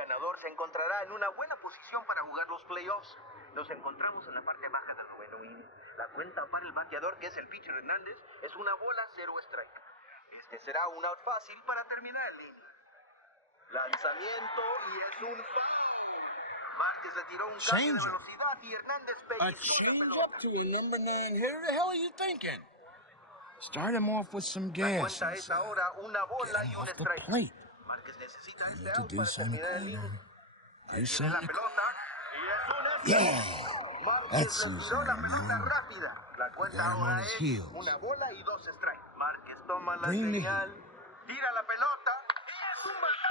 ganador se encontrará en una buena posición para jugar los playoffs. Nos encontramos en la parte baja del noveno inning. La cuenta para el bateador, que es el pitcher Hernández, es una bola, 0 strike. Este será un out fácil para terminar el inning. Lanzamiento y es un foul. Márquez le tiró un cambio de velocidad y Hernández pegó A change up to a number 9 hitter? The hell are you thinking? Start him off with some La gas. cuenta es ahora una bola y un Off the strike. plate. Márquez necesita You este need to out do para some terminar el inning. corner. Do Tiene some. la pelota y es un Yeah, Márquez that's le tiró Susan, la pelota man. rápida. La cuenta got him on ahora his es heels. una bola y 2 strikes. Márquez toma la Bring the señal, tira la pelota y es un batazo.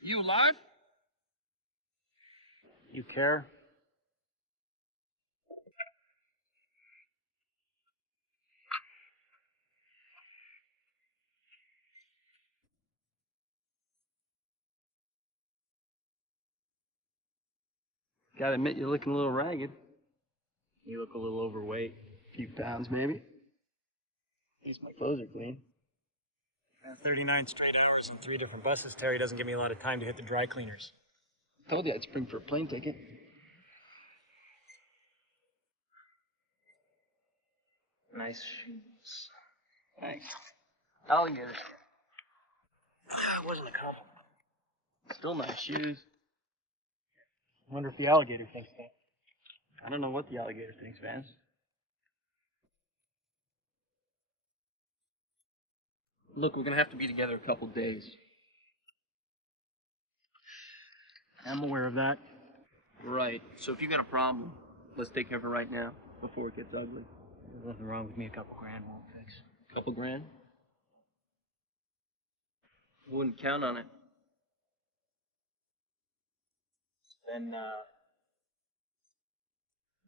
You alive? You care? Gotta admit, you're looking a little ragged. You look a little overweight. A few pounds, maybe. At least my clothes are clean. 39 straight hours on 3 different buses, Terry, doesn't give me a lot of time to hit the dry cleaners. I told you I'd spring for a plane ticket. Nice shoes. Thanks. I'll get it. It wasn't a couple. Still nice shoes. Wonder if the alligator thinks that. I don't know what the alligator thinks, Vance. Look, we're gonna have to be together a couple days. I'm aware of that. Right. So if you got a problem, let's take care of it right now, before it gets ugly. There's nothing wrong with me. A couple grand won't fix. Couple grand? Wouldn't count on it. Then,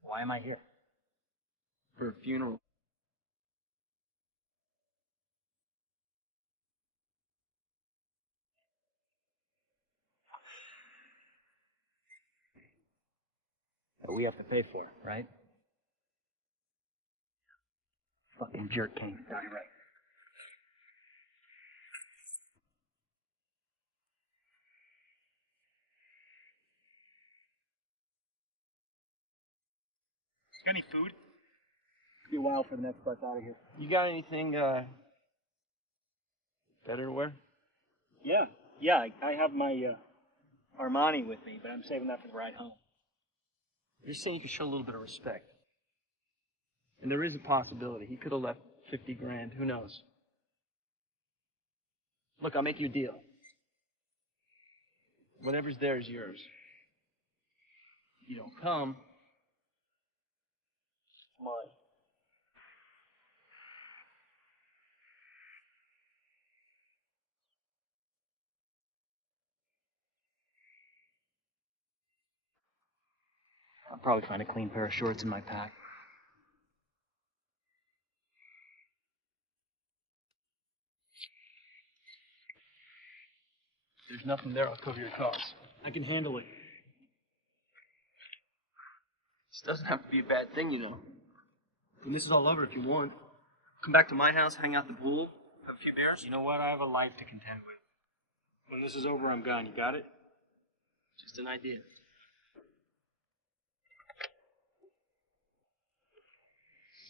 why am I here? For a funeral. That we have to pay for, right? Fucking jerk came to die right. Got any food? It'll be a while for the next bus out of here. You got anything, better to wear? Yeah, I have my, Armani with me, but I'm saving that for the ride home. You're saying you could show a little bit of respect. And there is a possibility. He could have left 50 grand. Who knows? Look, I'll make you a deal. Whatever's there is yours. If you don't come, it's mine. I'll probably find a clean pair of shorts in my pack. If there's nothing there, I'll cover your costs. I can handle it. This doesn't have to be a bad thing, you know. When this is all over, if you want, come back to my house, hang out at the pool, have a few beers. You know what? I have a life to contend with. When this is over, I'm gone. You got it? Just an idea.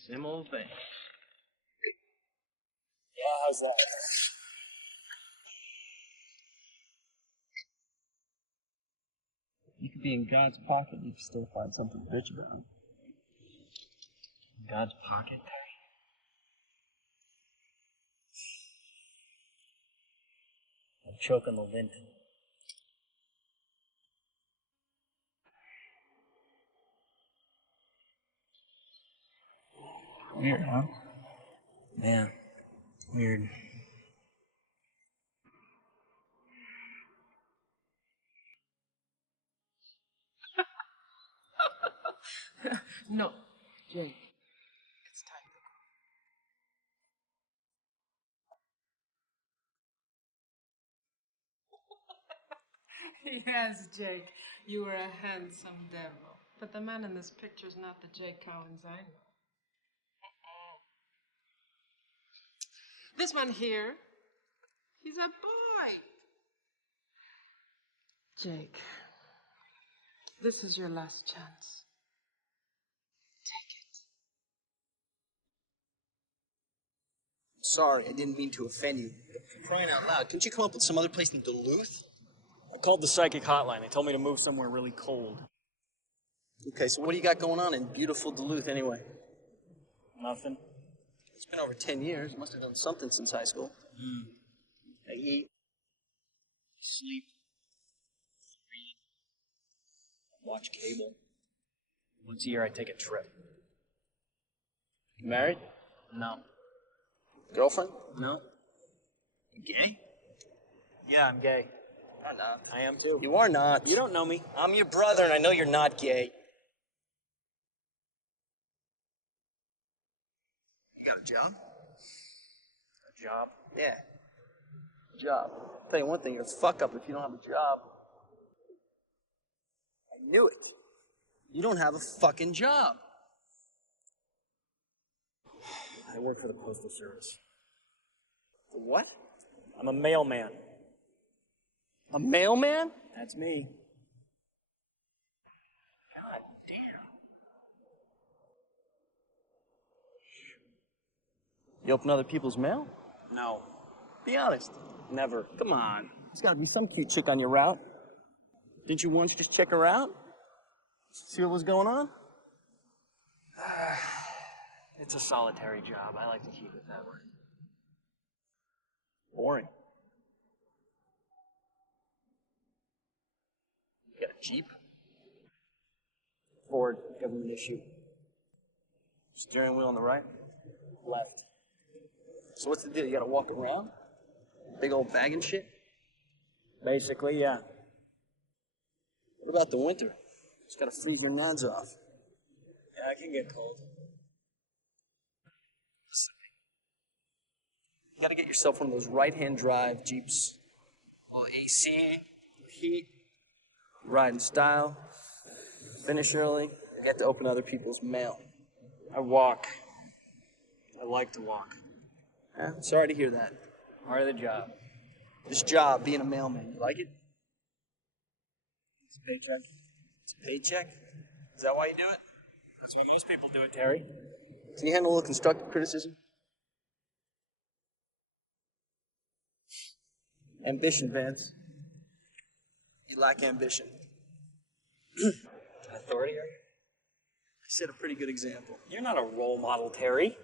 Same old thing. Yeah, how's that? You could be in God's pocket, you could still find something to bitch about. God's pocket? I'm choking the lint. Weird, huh? Yeah, weird. No, Jake. It's time to go. Yes, Jake, you were a handsome devil. But the man in this picture's not the Jake Collins I know. This one here, he's a boy. Jake, this is your last chance. Take it. Sorry, I didn't mean to offend you. For crying out loud, couldn't you come up with some other place than Duluth? I called the psychic hotline. They told me to move somewhere really cold. Okay, so what do you got going on in beautiful Duluth anyway? Nothing. It's been over 10 years. Must have done something since high school. I eat, sleep, read, Watch cable. Once a year, I take a trip. You married? No. Girlfriend? No? You gay? Yeah, I'm gay. I'm not. I am too. You are not. You don't know me. I'm your brother, and I know you're not gay. You got a job? A job? Yeah. Job. I'll tell you one thing, you're a fuck up if you don't have a job. I knew it. You don't have a fucking job. I work for the Postal Service. What? I'm a mailman. A mailman? That's me. God damn. You open other people's mail? No. Be honest. Never. Come on. There's gotta be some cute chick on your route. Didn't you once just check her out? See what was going on? It's a solitary job. I like to keep it that way. Boring. You got a Jeep? Ford, government issue. Steering wheel on the right? Left. So what's the deal? You gotta walk around? Big old bag and shit? Basically, yeah. What about the winter? Just gotta freeze your nads off. Yeah, it can get cold. You gotta get yourself one of those right-hand drive Jeeps. All AC, heat, ride in style, finish early, you get to open other people's mail. I walk. I like to walk. Yeah, sorry to hear that. Part of the job. This job, being a mailman, you like it? It's a paycheck. It's a paycheck? Is that why you do it? That's why most people do it, Terry. Can you handle a little constructive criticism? Ambition, Vance. You lack ambition. Authority, are you? I set a pretty good example. You're not a role model, Terry.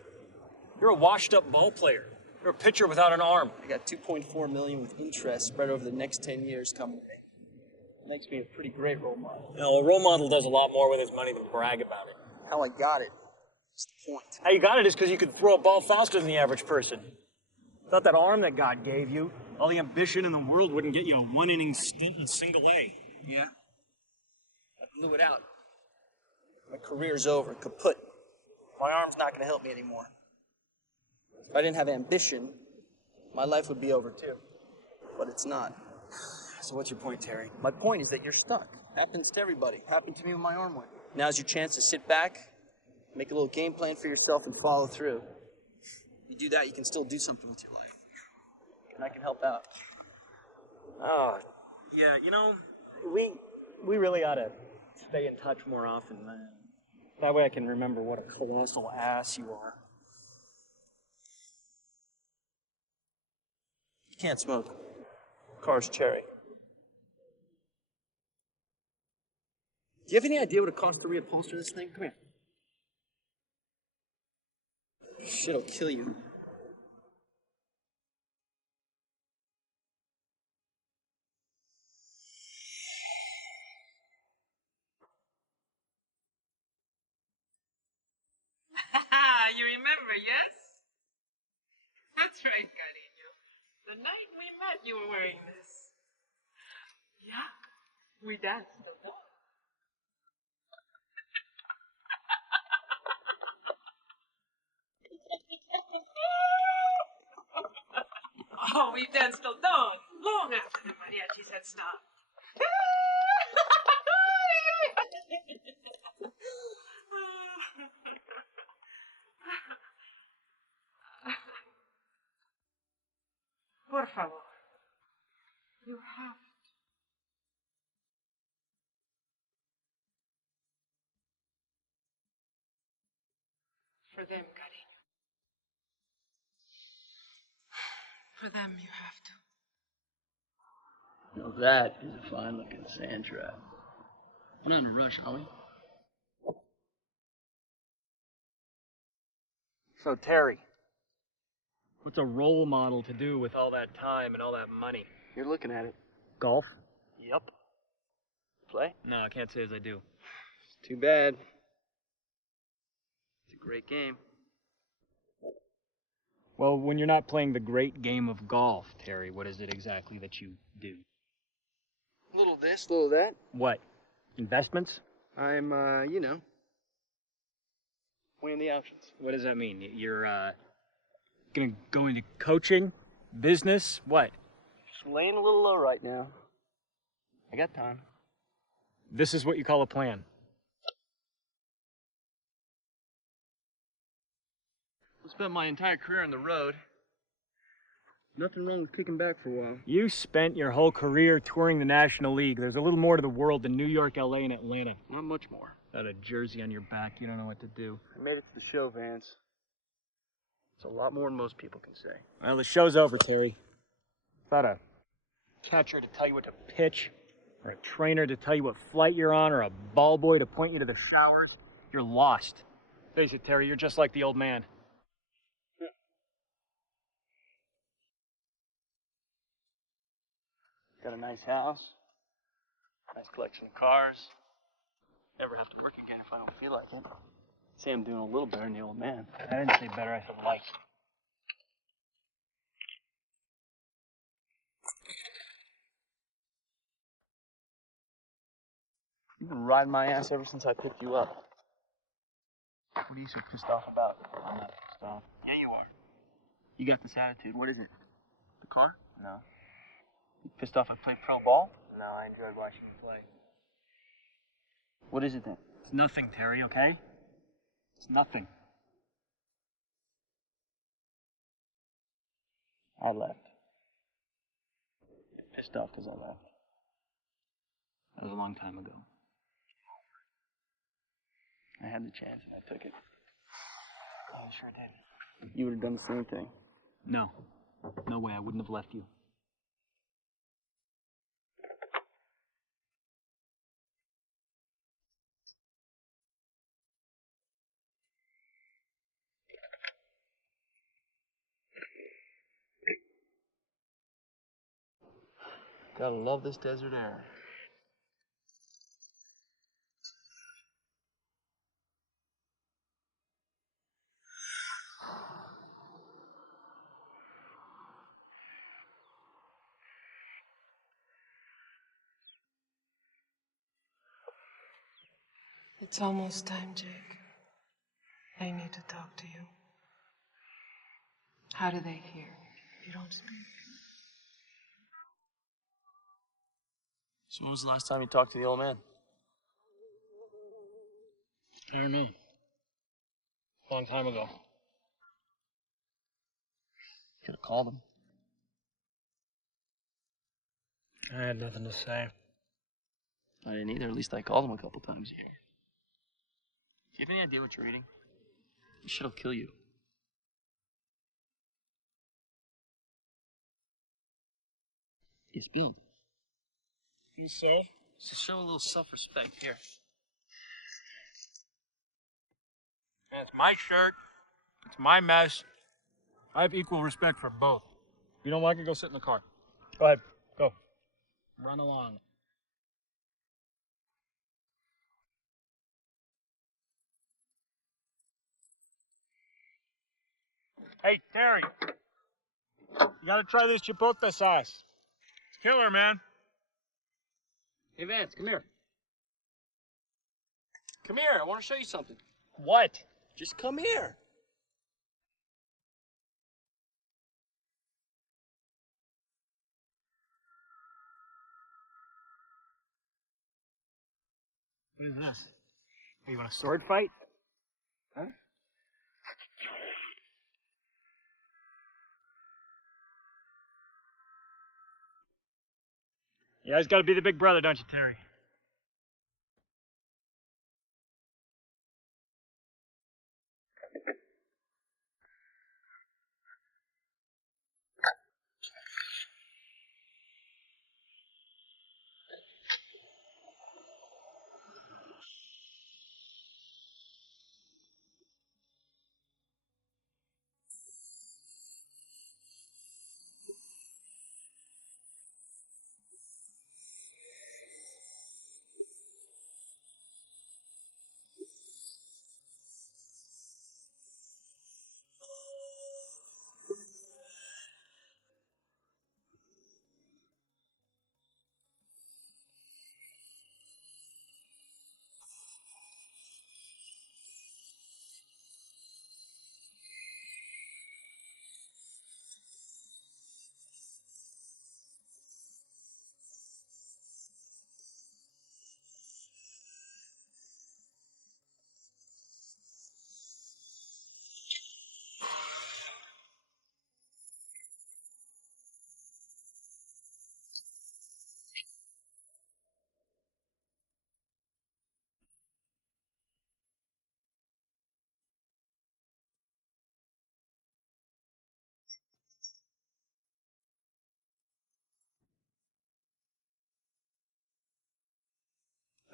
You're a washed-up ball player. You're a pitcher without an arm. I got $2.4 million with interest spread over the next 10 years coming to me. Makes me a pretty great role model. No, a role model does a lot more with his money than brag about it. How I got it. That's the point. How you got it is because you could throw a ball faster than the average person. Without that arm that God gave you, all the ambition in the world wouldn't get you a one-inning stint in single A. Yeah? I blew it out. My career's over, kaput. My arm's not gonna help me anymore. If I didn't have ambition, my life would be over too. But it's not. So what's your point, Terry? My point is that you're stuck. Happens to everybody. Happened to me with my arm went. Now's your chance to sit back, make a little game plan for yourself, and follow through. If you do that, you can still do something with your life. And I can help out. Oh, yeah, you know, we really ought to stay in touch more often, man. That way I can remember what a colossal ass you are. You can't smoke. Car's cherry. Do you have any idea what it costs to reupholster this thing? Come here. Shit'll kill you. You remember, yes? That's right, cariño. The night we met, you were wearing this. Yeah, we danced the waltz. Oh, we danced till dawn, long after the mariachis had stopped. Por favor. You have to. For them, cariño. For them, you have to. Now that is a fine-looking sand trap. We're not in a rush, are we? So, Terry, what's a role model to do with all that time and all that money? You're looking at it. Golf? Yep. Play? No, I can't say as I do. It's too bad. It's a great game. Well, when you're not playing the great game of golf, Terry, what is it exactly that you do? A little this, a little that. What? Investments? I'm, weighing the options. What does that mean? You're, gonna go into coaching? Business? What? Just laying a little low right now. I got time. This is what you call a plan. I spent my entire career on the road. Nothing wrong with kicking back for a while. You spent your whole career touring the National League. There's a little more to the world than New York, LA, and Atlanta. Not much more. Without a jersey on your back, you don't know what to do. I made it to the show, Vance. It's a lot more than most people can say. Well, the show's over, Terry. If Without a catcher to tell you what to pitch, or a trainer to tell you what flight you're on, or a ball boy to point you to the showers, you're lost. Face it, Terry, you're just like the old man. Got a nice house, nice collection of cars. Never have to work again if I don't feel like it. Say I'm doing a little better than the old man. I didn't say better, I said like. You've been riding my ass ever since I picked you up. What are you so pissed off about? I'm not pissed off. Yeah, you are. You got this attitude. What is it? The car? No. You pissed off I played pro ball? No, I enjoyed watching you play. What is it then? It's nothing, Terry, okay? It's nothing. I left. You're pissed off because I left. That was a long time ago. I had the chance and I took it. I sure did. You would have done the same thing. No. No way, I wouldn't have left you. Gotta love this desert air. It's almost time, Jake. I need to talk to you. How do they hear? You don't speak. So when was the last time you talked to the old man? I don't know. A long time ago. Could have called him. I had nothing to say. I didn't either. At least I called him a couple times a year. Do you have any idea what you're eating? This shit'll kill you. It's built. You say? So show a little self-respect here. It's my shirt. It's my mess. I have equal respect for both. You don't like it, go sit in the car. Go ahead. Go. Run along. Hey, Terry. You gotta try this chipotle sauce. It's killer, man. Hey, Vance, come here. Come here, I want to show you something. What? Just come here. What is this? Oh, you want a sword fight? Huh? You guys gotta be the big brother, don't you, Terry?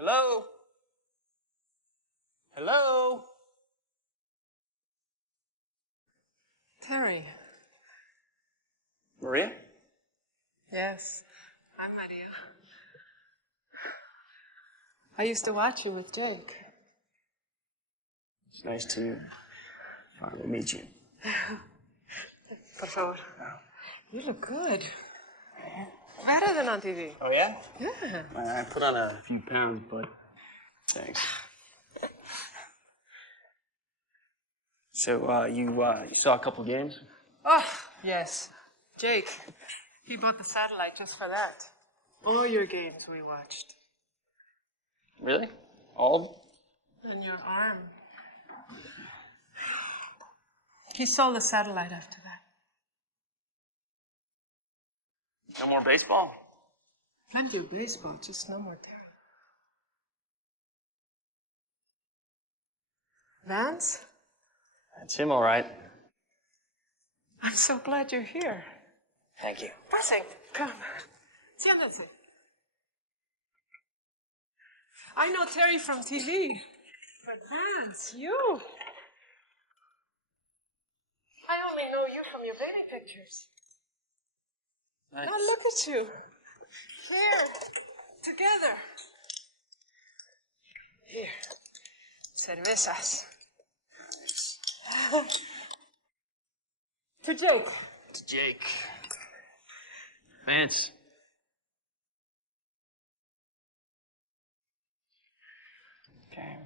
Hello? Hello? Terry. Maria? Yes, I'm Maria. I used to watch you with Jake. It's nice to finally meet you. Por favor. You look good. Better than on TV. Oh, yeah? Yeah. I put on a few pounds, but thanks. So, you saw a couple games? Oh, yes. Jake. He bought the satellite just for that. All your games we watched. Really? All? And your arm. He sold the satellite after that. No more baseball? Plenty of baseball, just no more Terry. Vance? That's him, all right. I'm so glad you're here. Thank you. Passing, come. Siéntate. I know Terry from TV. But Vance, you. I only know you from your baby pictures. Nice. Now look at you. Here. Together. Here. Cervezas. To Jake. To Jake. Vance. Okay.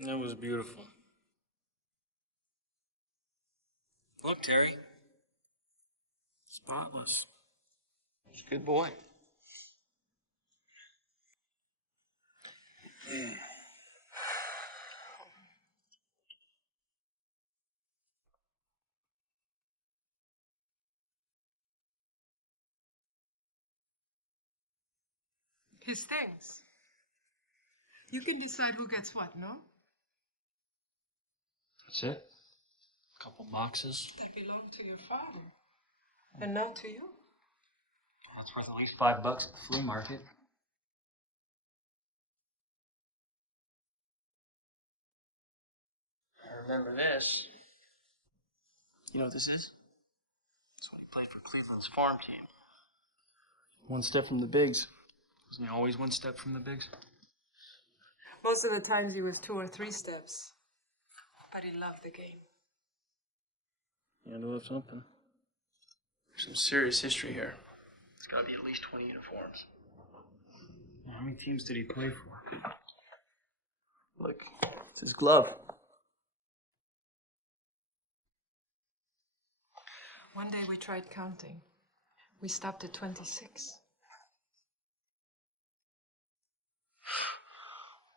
That was beautiful. Look, Terry. Spotless. He's a good boy. Yeah. His things. You can decide who gets what, no? That's it? A couple boxes. That belong to your father. And not to you. That's worth at least $5 at the flea market. I remember this. You know what this is? It's when he played for Cleveland's farm team. One step from the bigs. Wasn't he always one step from the bigs? Most of the times he was 2 or 3 steps. But he loved the game. You had to love something. There's some serious history here. It's got to be at least 20 uniforms. How many teams did he play for? Look, it's his glove. One day we tried counting. We stopped at 26.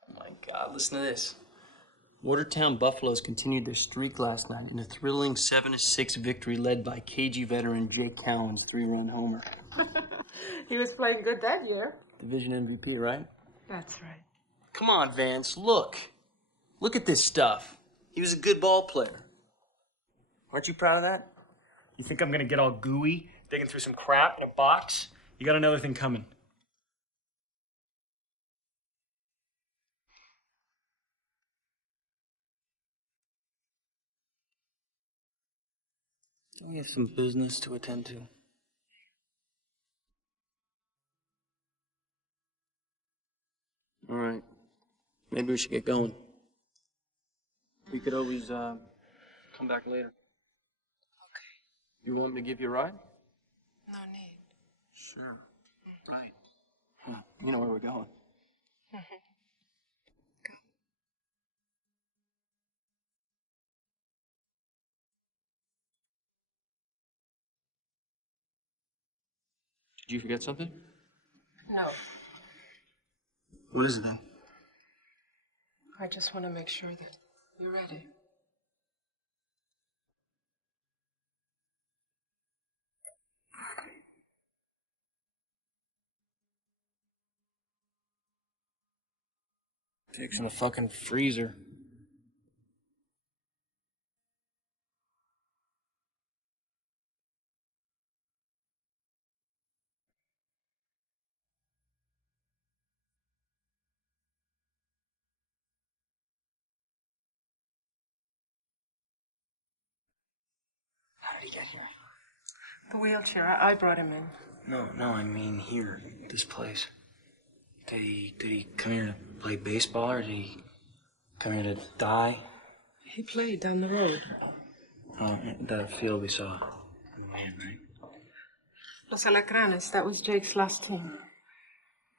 Oh my God, listen to this. Watertown Buffaloes continued their streak last night in a thrilling 7-6 victory led by KG veteran Jake Cowan's 3-run homer. He was playing good that year. Division MVP, right? That's right. Come on, Vance, look. Look at this stuff. He was a good ball player. Aren't you proud of that? You think I'm gonna get all gooey, digging through some crap in a box? You got another thing coming. We have some business to attend to. All right. Maybe we should get going. We could always come back later. Okay. You want me to give you a ride? No need. Sure. Right. You know where we're going. Did you forget something? No. What is it then? I just want to make sure that you're ready. Fixing the fucking freezer. How did he get here? The wheelchair. I brought him in. No, I mean here, this place. Did he come here to play baseball, or did he come here to die? He played down the road. Oh, the field we saw. Man, right? Los Alacranes, that was Jake's last team.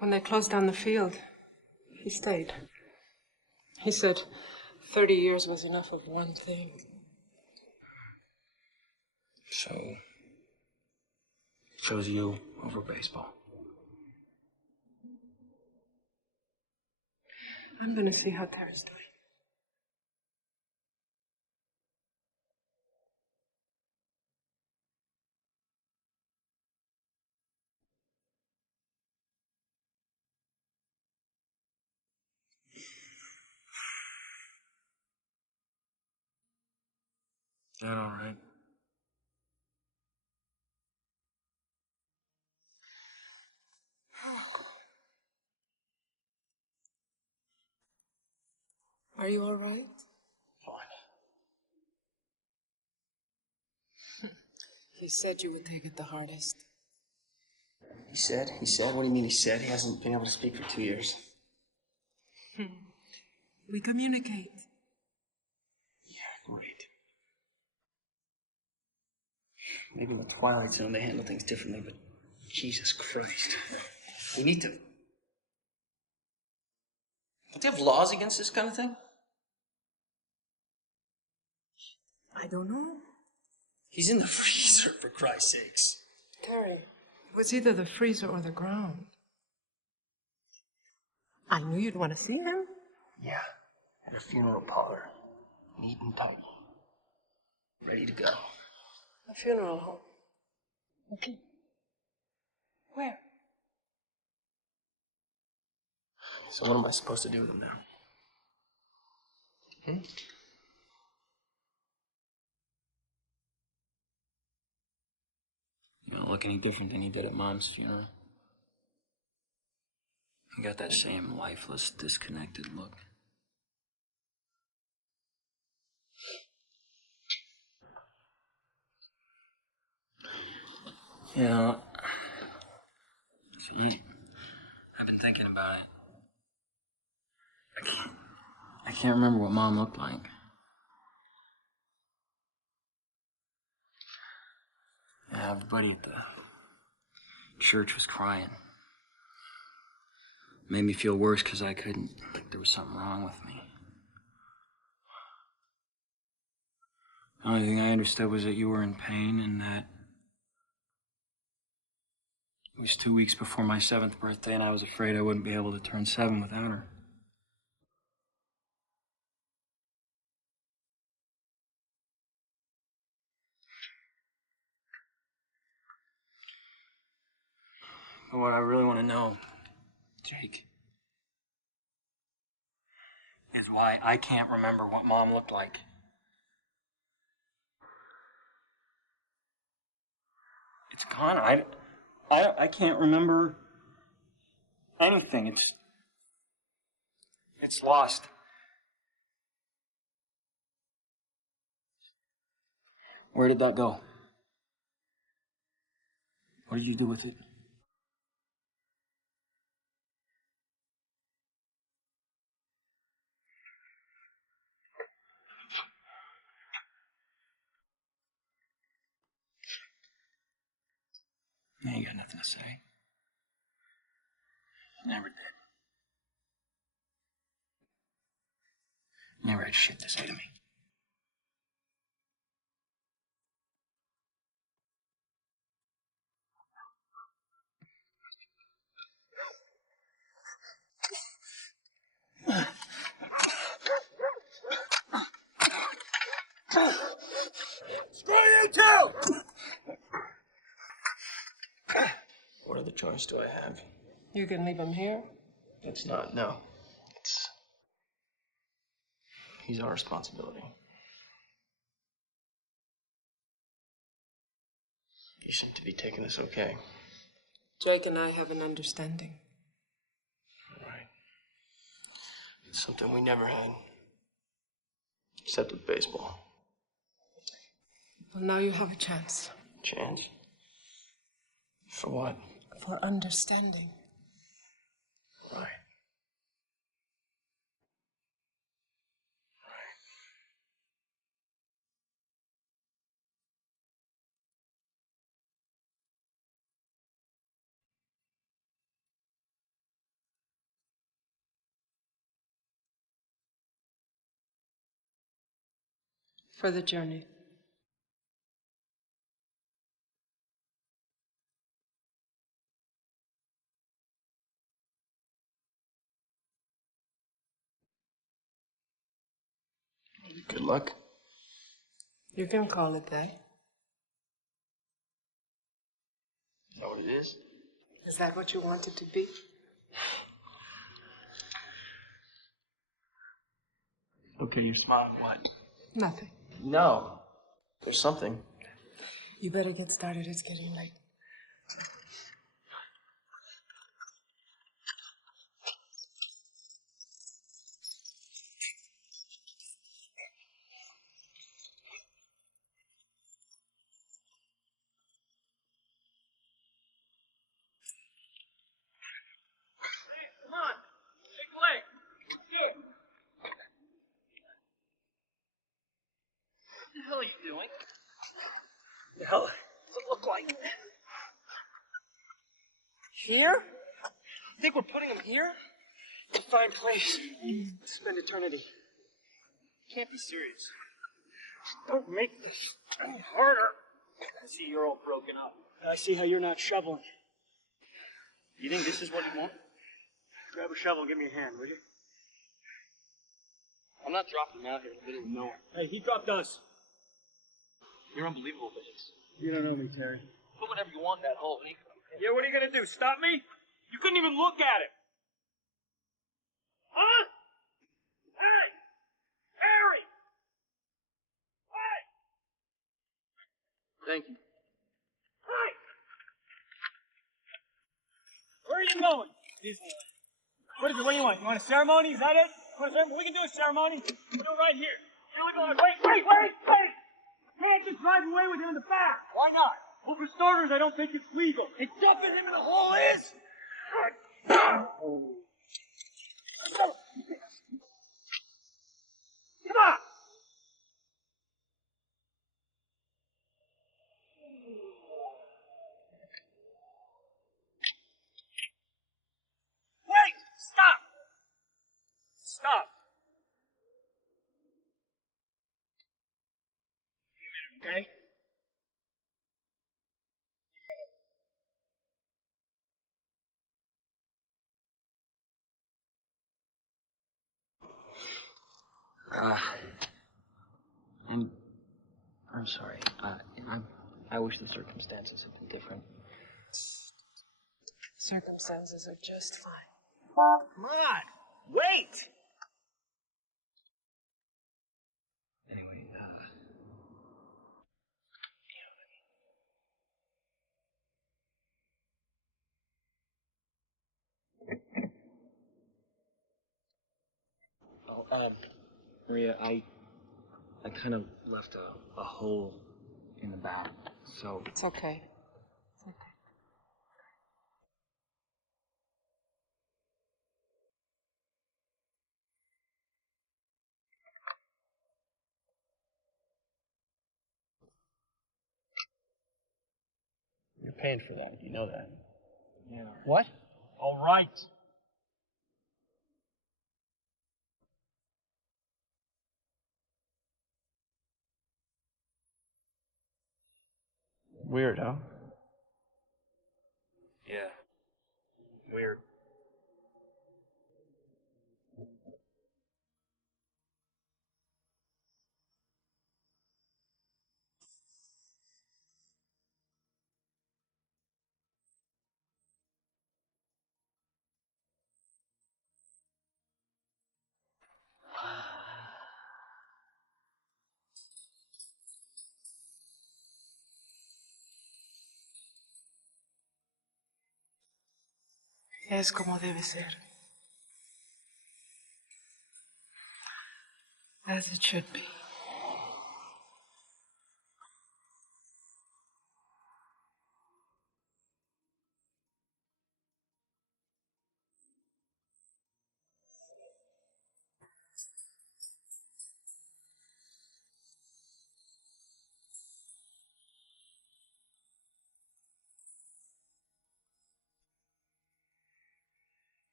When they closed down the field, he stayed. He said 30 years was enough of one thing. So, chose you over baseball. I'm gonna see how Tara's doing. Is that all right? Are you all right? Fine. He said you would take it the hardest. He said? What do you mean he said? He hasn't been able to speak for 2 years. We communicate. Yeah, great. Maybe in the Twilight Zone they handle things differently, but Jesus Christ. We need to... Don't they have laws against this kind of thing? I don't know. He's in the freezer, for Christ's sakes. Terry, it was either the freezer or the ground. I knew you'd want to see him. Yeah, at a funeral parlor. Neat and tidy. Ready to go. A funeral home. Okay. Where? So what am I supposed to do with him now? You don't look any different than he did at Mom's funeral. You got that same lifeless, disconnected look. You know, I've been thinking about it. I can't remember what Mom looked like. Yeah, everybody at the church was crying. Made me feel worse because I couldn't, like there was something wrong with me. The only thing I understood was that you were in pain and that it was 2 weeks before my 7th birthday and I was afraid I wouldn't be able to turn 7 without her. But what I really want to know, Jake, is why I can't remember what Mom looked like. It's gone. I can't remember anything. It's lost. Where did that go? What did you do with it? You ain't got nothing to say. Never did. Never had shit to say to me. Screw you too! What other choice do I have? You can leave him here. It's not, no. He's our responsibility. You seem to be taking this okay. Jake and I have an understanding. Right. It's something we never had. Except with baseball. Well, now you have a chance. Chance? For what? For understanding. Right. For the journey. Good luck. You can call it that. Is that what it is? Is that what you want it to be? Okay, you're smiling. What? Nothing. No. There's something. You better get started. It's getting late. What the hell are you doing? The hell does it look like? Here? You think we're putting him here? It's a fine place to spend eternity. You can't be serious. Don't make this any harder. I see you're all broken up. I see how you're not shoveling. You think this is what you want? Grab a shovel and give me a hand, would you? I'm not dropping him out here in the middle of nowhere. Hey, he dropped us. You're unbelievable, Bates. You don't know me, Terry. Put whatever you want in that hole, and he... Yeah, what are you gonna do? Stop me? You couldn't even look at him. Huh? Harry! Harry! Hey! Thank you. Hey! Where are you going? What is it? What do you want? You want a ceremony? Is that it? We can do a ceremony. We'll do it right here. Wait! Can't just drive away with him in the back. Why not? Well, for starters, I don't think it's legal. And dumping him in the hole is. Come on! Wait! Stop! Stop! Okay? I'm sorry. I wish the circumstances had been different. Circumstances are just fine. Come on! Wait! Anyway, Maria, I kind of left a hole in the back, so... It's okay. It's okay. You're paying for that. You know that. Yeah. What? All right. Weird, huh? Yeah. Weird. Es como debe ser. As it should be.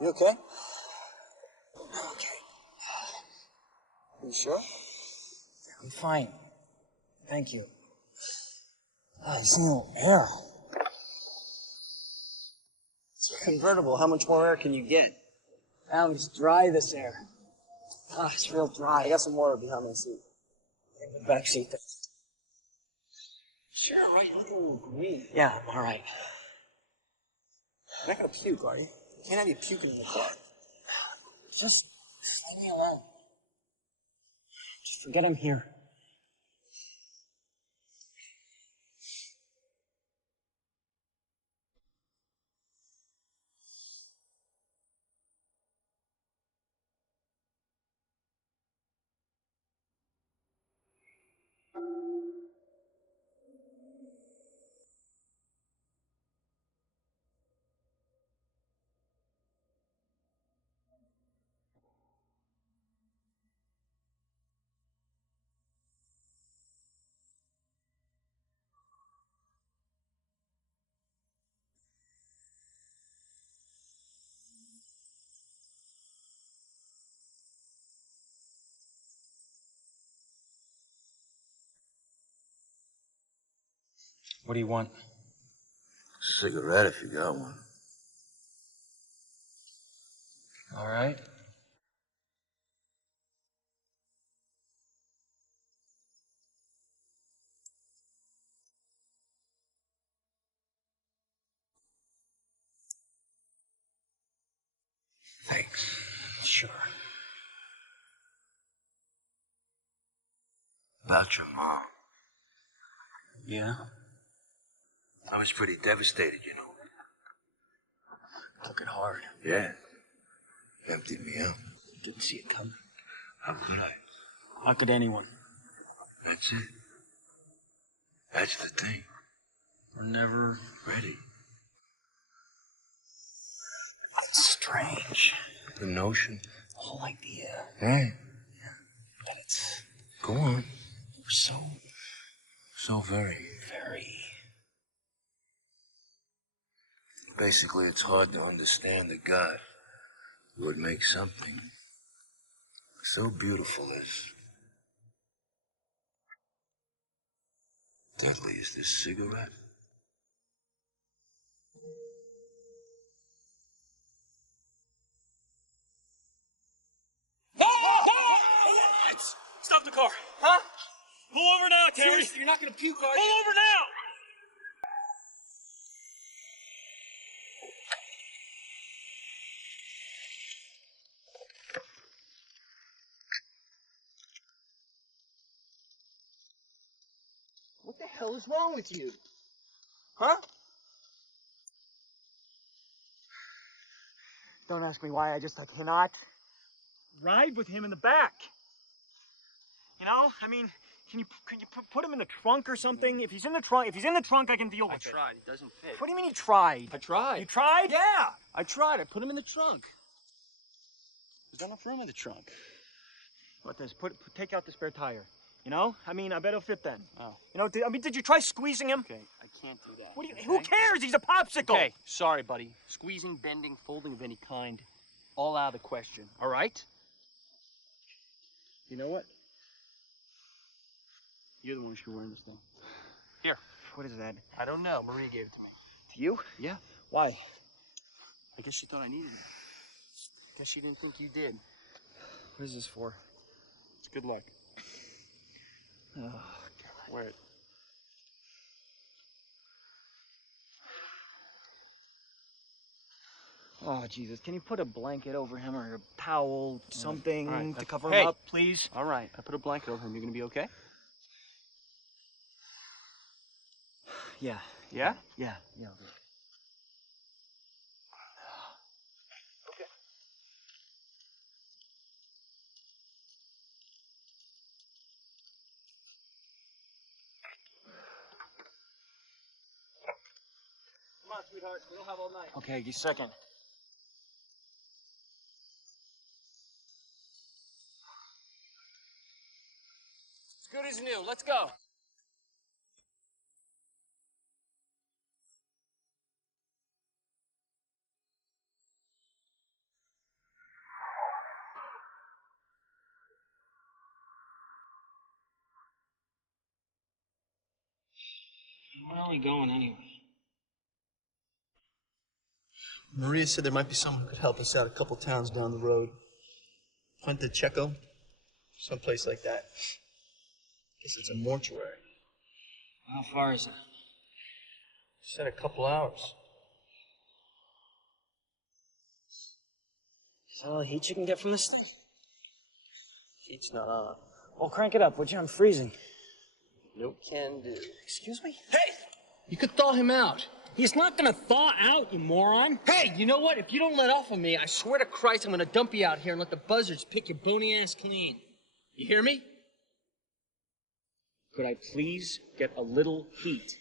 You okay? Okay. You sure? I'm fine. Thank you. There's no air. It's a convertible. How much more air can you get? It's dry, this air. It's real dry. I got some water behind my seat. In the back seat there. Sure, right? Look a little green. Yeah, I'm all right. You're not gonna puke, are you? You can't have you puking in the car. Just leave me alone. Just forget I'm here. What do you want? Cigarette if you got one. All right. Thanks. Sure. About your mom. Yeah? I was pretty devastated, you know. Took it hard. Yeah. Emptied me out. Didn't see it coming. How could I? How could anyone? That's it. That's the thing. We're never Ready. It's strange. The notion. The whole idea. Right. That it's Go on. we're so Very. Basically, it's hard to understand that God would make something so beautiful as deadly as this cigarette. Stop the car. Huh? Pull over now, Terry. Seriously, you're not gonna puke, are you? Pull over now! What the hell is wrong with you? Huh? Don't ask me why, I cannot ride with him in the back. You know, I mean, can you put him in the trunk or something? If he's in the trunk, I can deal with it. I tried. It doesn't fit. What do you mean you tried? I tried. You tried? Yeah, I tried. I put him in the trunk. There's not enough room in the trunk. What this? Take out the spare tire. You know? I mean, I bet it'll fit then. Oh. You know? Did you try squeezing him? Okay, I can't do that. What do you? Okay? Who cares? He's a popsicle. Okay, sorry, buddy. Squeezing, bending, folding of any kind, all out of the question. All right? You know what? You're the one who should be wearing this thing. Here. What is that? I don't know. Maria gave it to me. To you? Yeah. Why? I guess she thought I needed it. Guess she didn't think you did. What is this for? It's good luck. Oh, God. Wear it. Oh, Jesus. Can you put a blanket over him or a towel, something All right. to cover Hey. him up, please? All right. I put a blanket over him. You gonna be okay? Yeah. Yeah? Yeah. Yeah. Okay. Come on, sweetheart. We don't have all night. Okay, just a second. As good as new. Let's go. Where are we going anyway? Maria said there might be someone who could help us out a couple towns down the road. Puente Checo, someplace like that. Guess it's a mortuary. How far is it? She said a couple hours. Is that all the heat you can get from this thing? Heat's not on. Well, crank it up, would you? I'm freezing. Nope. Can do. Excuse me? Hey! You could thaw him out. He's not gonna thaw out, you moron. Hey, you know what? If you don't let off of me, I swear to Christ, I'm gonna dump you out here and let the buzzards pick your bony ass clean. You hear me? Could I please get a little heat?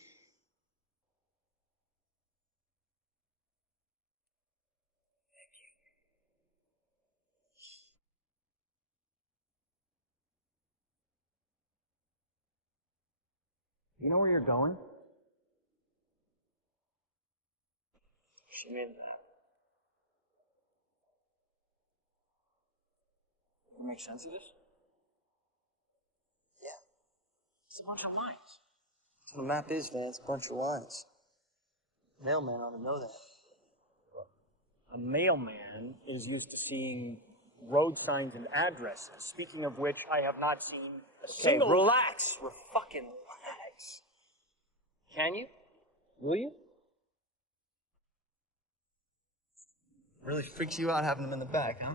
You know where you're going? She mean that. You make sense of this? Yeah. It's a bunch of lines. That's what a map is, man. It's a bunch of lines. Mailman ought to know that. A mailman is used to seeing road signs and addresses. Speaking of which, I have not seen a single... relax. We're fucking relax. Can you? Will you? Really freaks you out having them in the back, huh?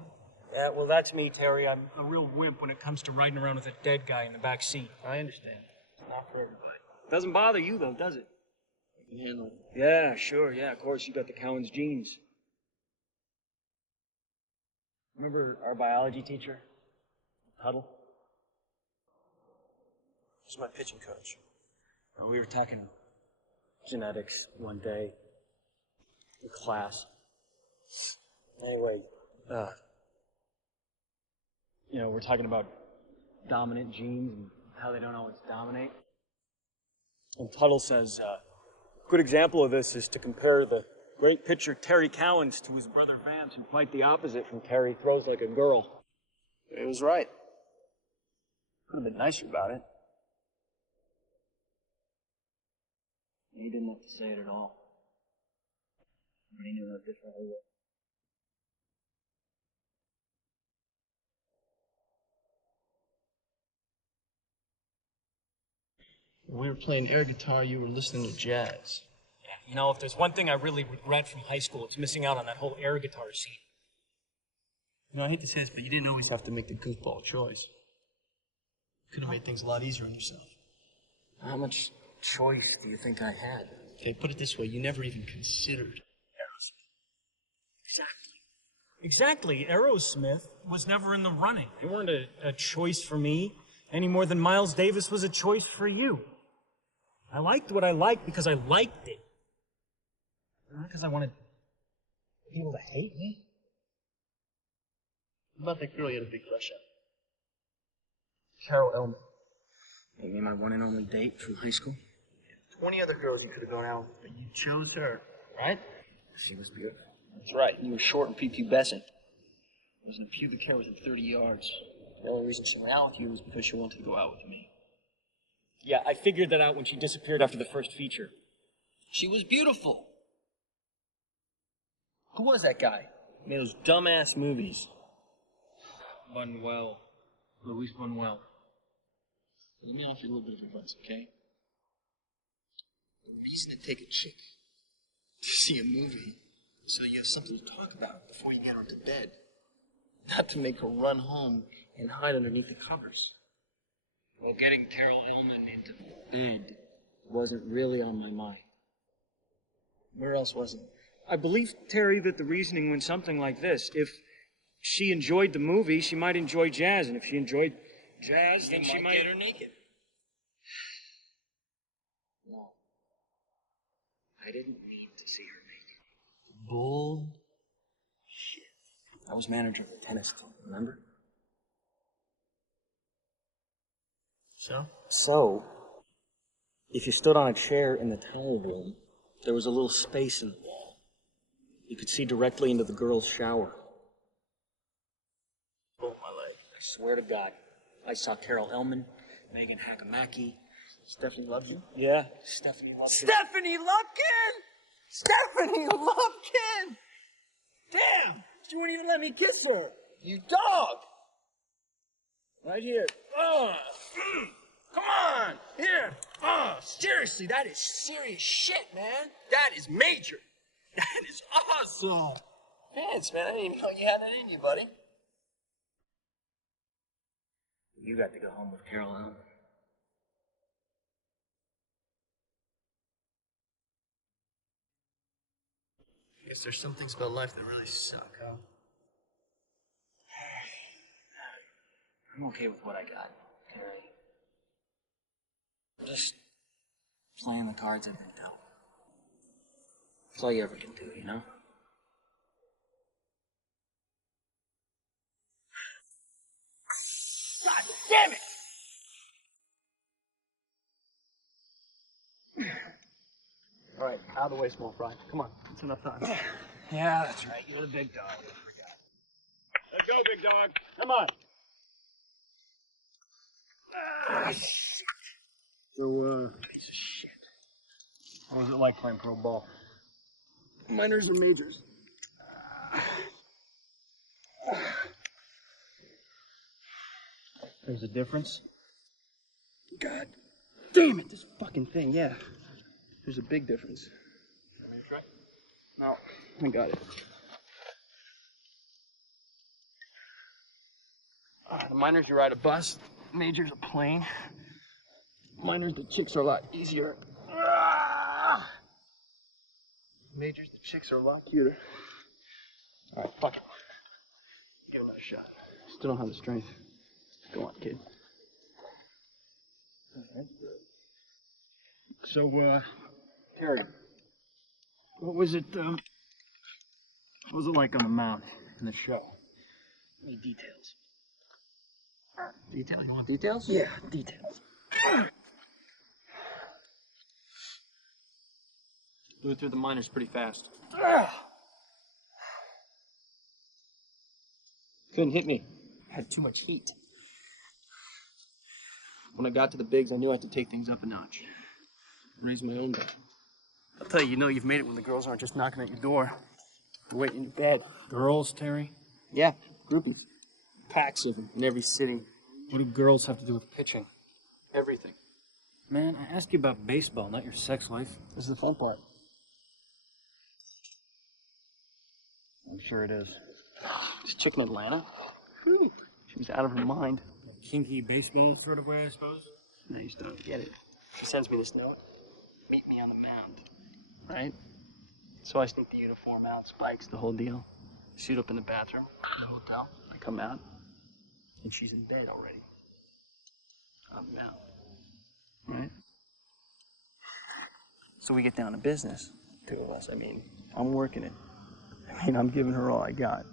Yeah, well, that's me, Terry. I'm a real wimp when it comes to riding around with a dead guy in the back seat. I understand. It's not for everybody. Doesn't bother you, though, does it? You can handle it. Yeah, sure, yeah. Of course, you got the Cowan's genes. Remember our biology teacher? Huddle? He's my pitching coach. We were talking genetics one day in class. Anyway, we're talking about dominant genes and how they don't always dominate. And Tuttle says, a good example of this is to compare the great pitcher Terry Cowens to his brother Vance, who quite the opposite from Terry, throws like a girl. He was right. Could have been nicer about it. He didn't have to say it at all. But he knew how different we were. When we were playing air guitar, you were listening to jazz. Yeah, you know, if there's one thing I really regret from high school, it's missing out on that whole air guitar scene. You know, I hate to say this, but you didn't always have to make the goofball choice. You could have made things a lot easier on yourself. How much choice do you think I had? Okay, put it this way, you never even considered Aerosmith. Exactly. Aerosmith was never in the running. They weren't a choice for me, any more than Miles Davis was a choice for you. I liked what I liked because I liked it. Not because I wanted people to hate me. What about that girl you had a big crush on? Carol Elman. You mean my one and only date from high school? 20 other girls you could have gone out with, but you chose her, right? She was beautiful. That's right. You were short and prepubescent. There wasn't a pubic hair within 30 yards. The only reason she went out with you was because she wanted to go out with me. Yeah, I figured that out when she disappeared after the first feature. She was beautiful. Who was that guy? Made those dumbass movies. Buñuel. Luis Buñuel. Let me offer you a little bit of advice, okay? The reason to take a chick to see a movie So you have something to talk about before you get onto bed. Not to make her run home and hide underneath the covers. Well, getting Carol Elman into bed wasn't really on my mind. Where else was it? I believe, Terry, that the reasoning went something like this. If she enjoyed the movie, she might enjoy jazz. And if she enjoyed jazz, then she might get her naked. No. I didn't mean to see her naked. Bull. I was manager of the tennis team, remember? So, if you stood on a chair in the towel room, there was a little space in the wall. You could see directly into the girl's shower. Oh, my leg. I swear to God, I saw Carol Elman, Megan Hakamaki. Stephanie loves you? Yeah, Stephanie loves you. Stephanie Lumpkin! Stephanie Lumpkin! Damn! She wouldn't even let me kiss her. You dog! Right here. Come on! Here! Seriously, that is serious shit, man. That is major. That is awesome. Thanks, man. I didn't even know you had that in you, buddy. You got to go home with Carol Elman. Guess there's some things about life that really suck, huh? I'm okay with what I got, Terry. Just playing the cards I've been dealt. That's all you ever can do, you know? God damn it! All right, out of the way, small fry. Come on, it's enough time. Yeah, that's right. You're the big dog. Let's go, big dog. Come on. So, piece of shit. What was it like playing pro ball? Minors or majors? There's a difference? God. Damn it, this fucking thing, yeah. There's a big difference. Want me to try? No, I got it. The minors, you ride a bus. Majors, a plane. Minors, the chicks are a lot easier. Majors, the chicks are a lot cuter. All right, fuck it. Give it another shot. Still don't have the strength. Go on, kid. All right. So, Terry, what was it like on the mound in the show? Any details? Detail? You want details? Yeah, details. Blew through the minors pretty fast. Couldn't hit me. Had too much heat. When I got to the bigs, I knew I had to take things up a notch. Raise my own bat. I'll tell you, you know you've made it when the girls aren't just knocking at your door. They're waiting in your bed. Girls, Terry? Yeah, groupies. Packs of them in every city. What do girls have to do with pitching? Everything. Man, I asked you about baseball, not your sex life. This is the fun part. I'm sure it is. This chick in Atlanta, she was out of her mind. Kinky baseball sort of way, I suppose? No, you still don't get it. She sends me this note. Meet me on the mound. Right? So I sneak the uniform out, spikes, the whole deal. Suit up in the bathroom, the hotel. I come out, and she's in bed already. On the mound. Right? So we get down to business, two of us. I mean, I'm working it. I mean, I'm giving her all I got.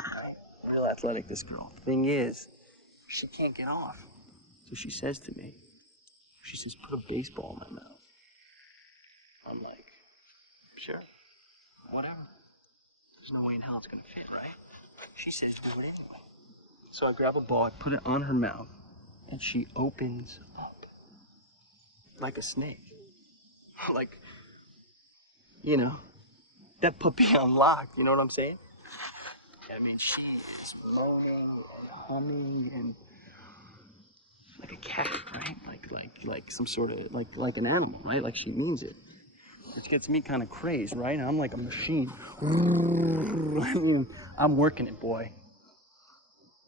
Right? Real athletic, this girl. Thing is, she can't get off. So she says to me, she says, put a baseball in my mouth. I'm like, sure, whatever. There's no way in hell it's gonna fit, right? She says, do it anyway. So I grab a ball, I put it on her mouth, and she opens up. Like a snake. Like, you know, that puppy unlocked, you know what I'm saying? I mean, she is moaning and humming and like a cat, right? Like some sort of, like an animal, right? Like she means it. which gets me kind of crazed, right? I'm like a machine. I mean, I'm working it, boy.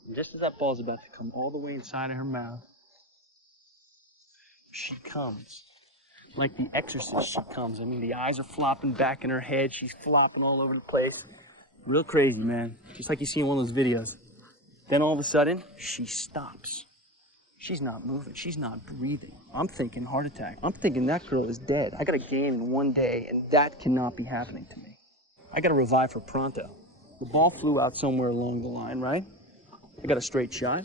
And just as that ball's about to come all the way inside of her mouth, she comes. Like the Exorcist, she comes. I mean, the eyes are flopping back in her head. She's flopping all over the place. Real crazy, man. Just like you see in one of those videos. Then all of a sudden, she stops. She's not moving. She's not breathing. I'm thinking heart attack. I'm thinking that girl is dead. I got a game in one day, and that cannot be happening to me. I got to revive her pronto. The ball flew out somewhere along the line, right? I got a straight shot.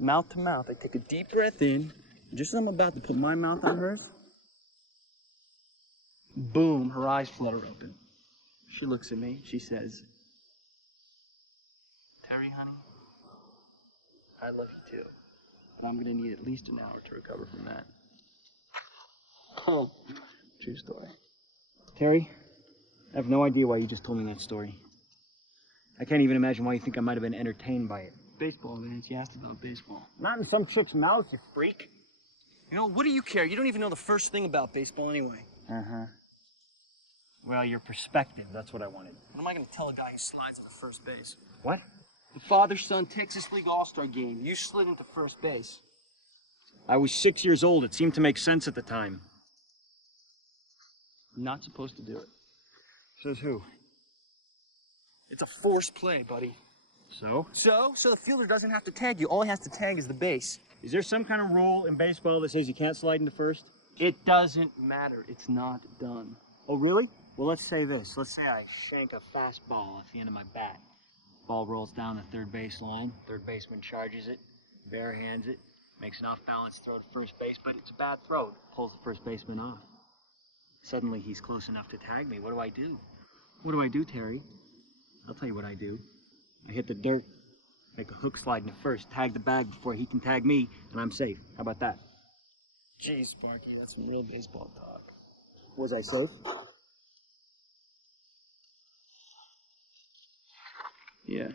Mouth to mouth. I take a deep breath in. Just as I'm about to put my mouth on hers, boom, her eyes flutter open. She looks at me. She says, "Terry, honey, I love you too. But I'm going to need at least an hour to recover from that." Oh, true story. Terry, I have no idea why you just told me that story. I can't even imagine why you think I might have been entertained by it. Baseball, Vance. You asked about baseball. Not in some chick's mouth, you freak. You know, what do you care? You don't even know the first thing about baseball anyway. Uh-huh. Well, your perspective, that's what I wanted. What am I going to tell a guy who slides into first base? What? The father-son Texas League All-Star game. You slid into first base. I was 6 years old. It seemed to make sense at the time. Not supposed to do it. Says who? It's a forced play, buddy. So? So the fielder doesn't have to tag you. All he has to tag is the base. Is there some kind of rule in baseball that says you can't slide into first? It doesn't matter. It's not done. Oh, really? Well, let's say this. Let's say I shank a fastball at the end of my bat. Ball rolls down the third base line. Third baseman charges it, bare hands it, makes an off-balance throw to first base, but it's a bad throw. Pulls the first baseman off. Suddenly, he's close enough to tag me. What do I do? What do I do, Terry? I'll tell you what I do. I hit the dirt, make a hook slide into first, tag the bag before he can tag me, and I'm safe. How about that? Jeez, Sparky, that's some real baseball talk. Was I safe? Yeah.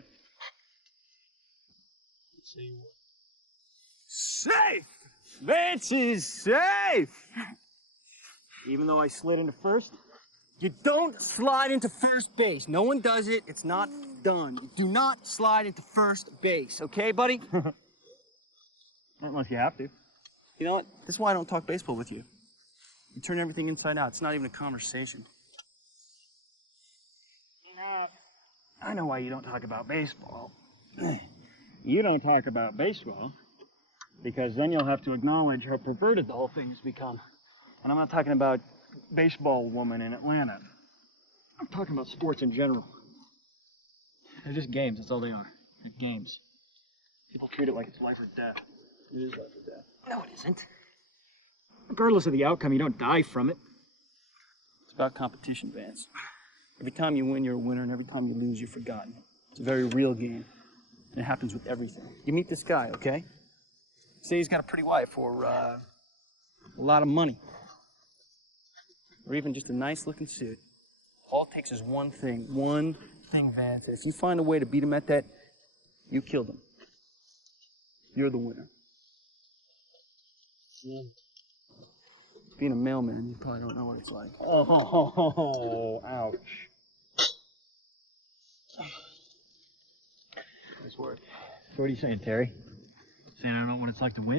Let's see. Safe! Vance is safe! Even though I slid into first? You don't slide into first base. No one does it. It's not done. You do not slide into first base, okay, buddy? Unless you have to. You know what? This is why I don't talk baseball with you. You turn everything inside out. It's not even a conversation. I know why you don't talk about baseball. You don't talk about baseball because then you'll have to acknowledge how perverted the whole thing has become. And I'm not talking about baseball woman in Atlanta. I'm talking about sports in general. They're just games, that's all they are. They're games. People treat it like it's life or death. It is life or death. No, it isn't. Regardless of the outcome, you don't die from it. It's about competition, Vance. Every time you win, you're a winner, and every time you lose, you're forgotten. It's a very real game. And it happens with everything. You meet this guy, okay? Say he's got a pretty wife or a lot of money. Or even just a nice-looking suit. All it takes is one thing, Vance. If you find a way to beat him at that, you killed him. You're the winner. Yeah. Being a mailman, you probably don't know what it's like. Oh, ouch. Nice work. So what are you saying, Terry? Saying I don't know what it's like to win?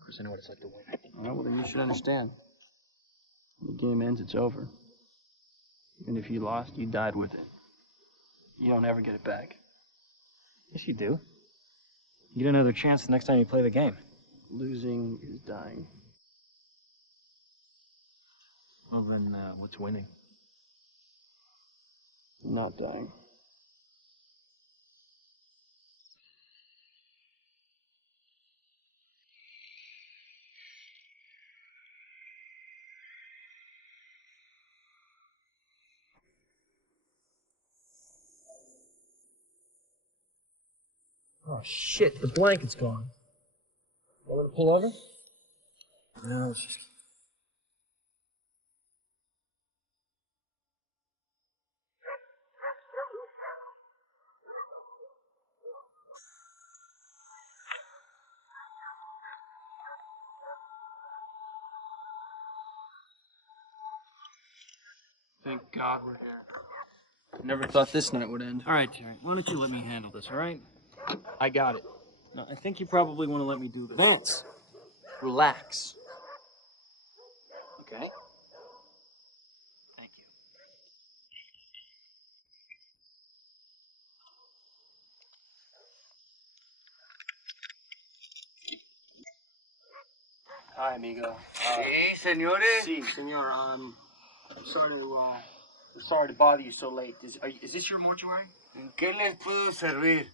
Of course I know what it's like to win. All right, well, then you should understand. When the game ends, it's over. And if you lost, you died with it. You don't ever get it back. Yes, you do. You get another chance the next time you play the game. Losing is dying. Well, then, what's winning? Not dying. Oh, shit, the blanket's gone. Want me to pull over? No, it's just... Thank God we're here. Never thought this night would end. All right, Terry, why don't you let me handle this, all right? I got it. No, I think you probably want to let me do this. Vance, relax. Okay? Thank you. Hi, amigo. Sí, señores. Sí, senor. I'm sorry to bother you so late. Is this your mortuary? ¿En qué les puedo servir?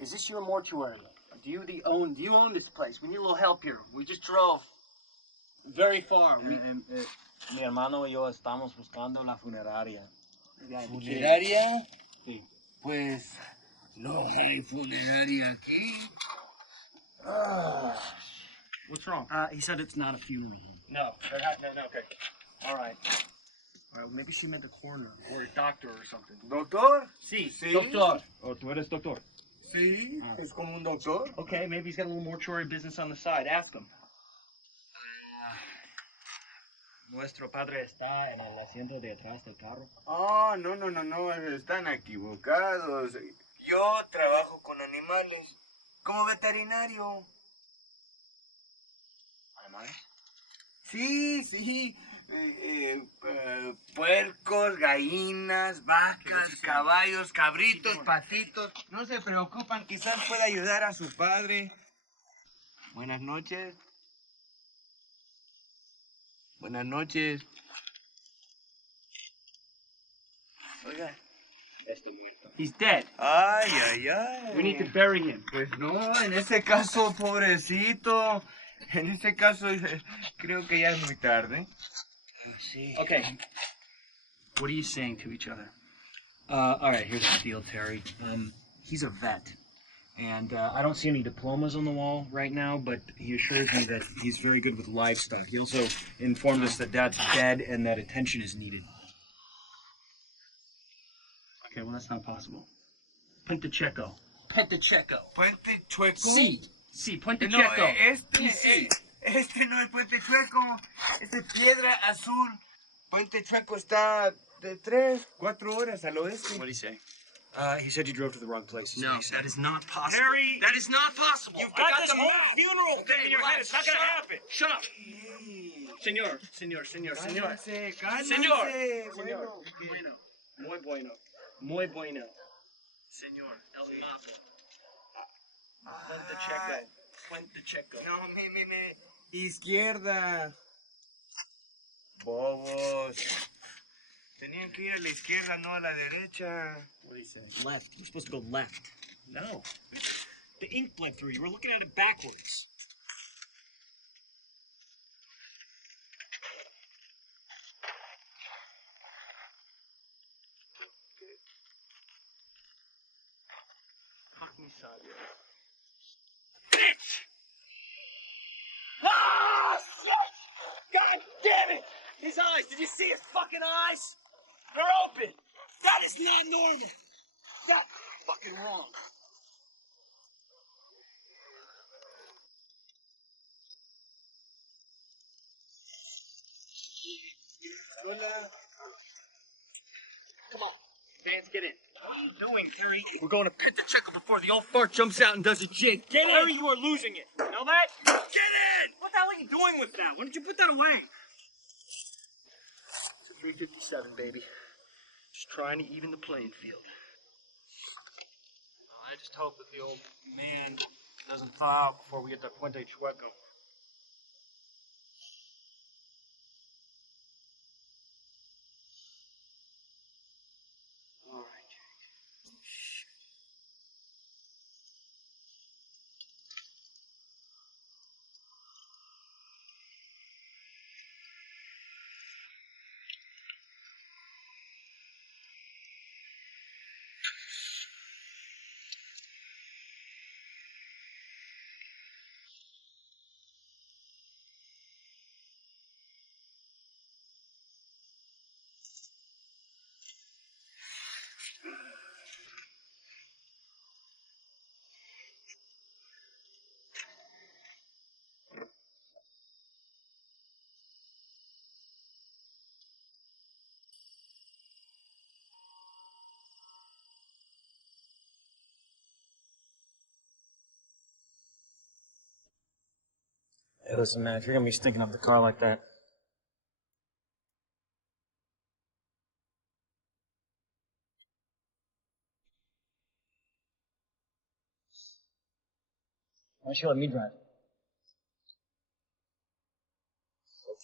Is this your mortuary? Do you own this place? We need a little help here. We just drove very far. Mi hermano y yo estamos buscando la funeraria. ¿Funeraria? Sí. Pues no hay funeraria aquí. What's wrong? He said it's not a funeral. No, okay. All right. Maybe she meant a coroner or a doctor or something. ¿Doctor? Sí, Sí. doctor. Oh, tú eres doctor. Sí, es como un doctor. Okay, maybe he's got a little mortuary business on the side. Ask him. Nuestro padre está en el asiento de atrás del carro. Oh, no, están equivocados. Yo trabajo con animales, como veterinario. ¿Animales? Sí. Puercos, gallinas, vacas, caballos, cabritos, patitos. No se preocupan, quizás pueda ayudar a su padre. Buenas noches. Buenas noches. Oiga. He's dead. Ay. We need to bury him. Pues no, en ese caso, pobrecito. En ese caso, creo que ya es muy tarde. Sí. Okay. What are you saying to each other? All right, here's the deal, Terry. He's a vet. And I don't see any diplomas on the wall right now, but he assures me that he's very good with livestock. He also informed us that Dad's dead and that attention is needed. Okay, well, that's not possible. Puente Checo. Puente Chueco. Sí, Puente No, Checo. este no es Puente Chueco. Este es Piedra Azul. Puente Chueco está de 3-4 horas al oeste. What did he say? He said you drove to the wrong place. No, that is not possible. Harry! That is not possible. You've got this whole funeral thing in your head. It's not gonna happen. Shut up. Señor. Cálmense. Señor. Muy bueno. Señor, el mapa. Puente Checo. No, me. Izquierda. Bobos. Tenían que ir a la izquierda, no a la derecha. What do you say? Left. You're supposed to go left. No. The ink bled through. You were looking at it backwards. Bitch! Ah, shit! God damn it! His eyes. Did you see his fucking eyes? They're open. That is not normal. That's fucking wrong. Hola. Come on. Vance, get in. What are you doing, Terry? We're going to pit the checker before the old fart jumps out and does a jig. Get in! Terry, you are losing it. Know that? Get in! What the hell are you doing with that? Why don't you put that away? It's a 357, baby. Just trying to even the playing field. I just hope that the old man doesn't thaw out before we get to Puente Chueco. All right, Jake. Hey, listen, man, if you're gonna be stinking up the car like that, why don't you let me drive?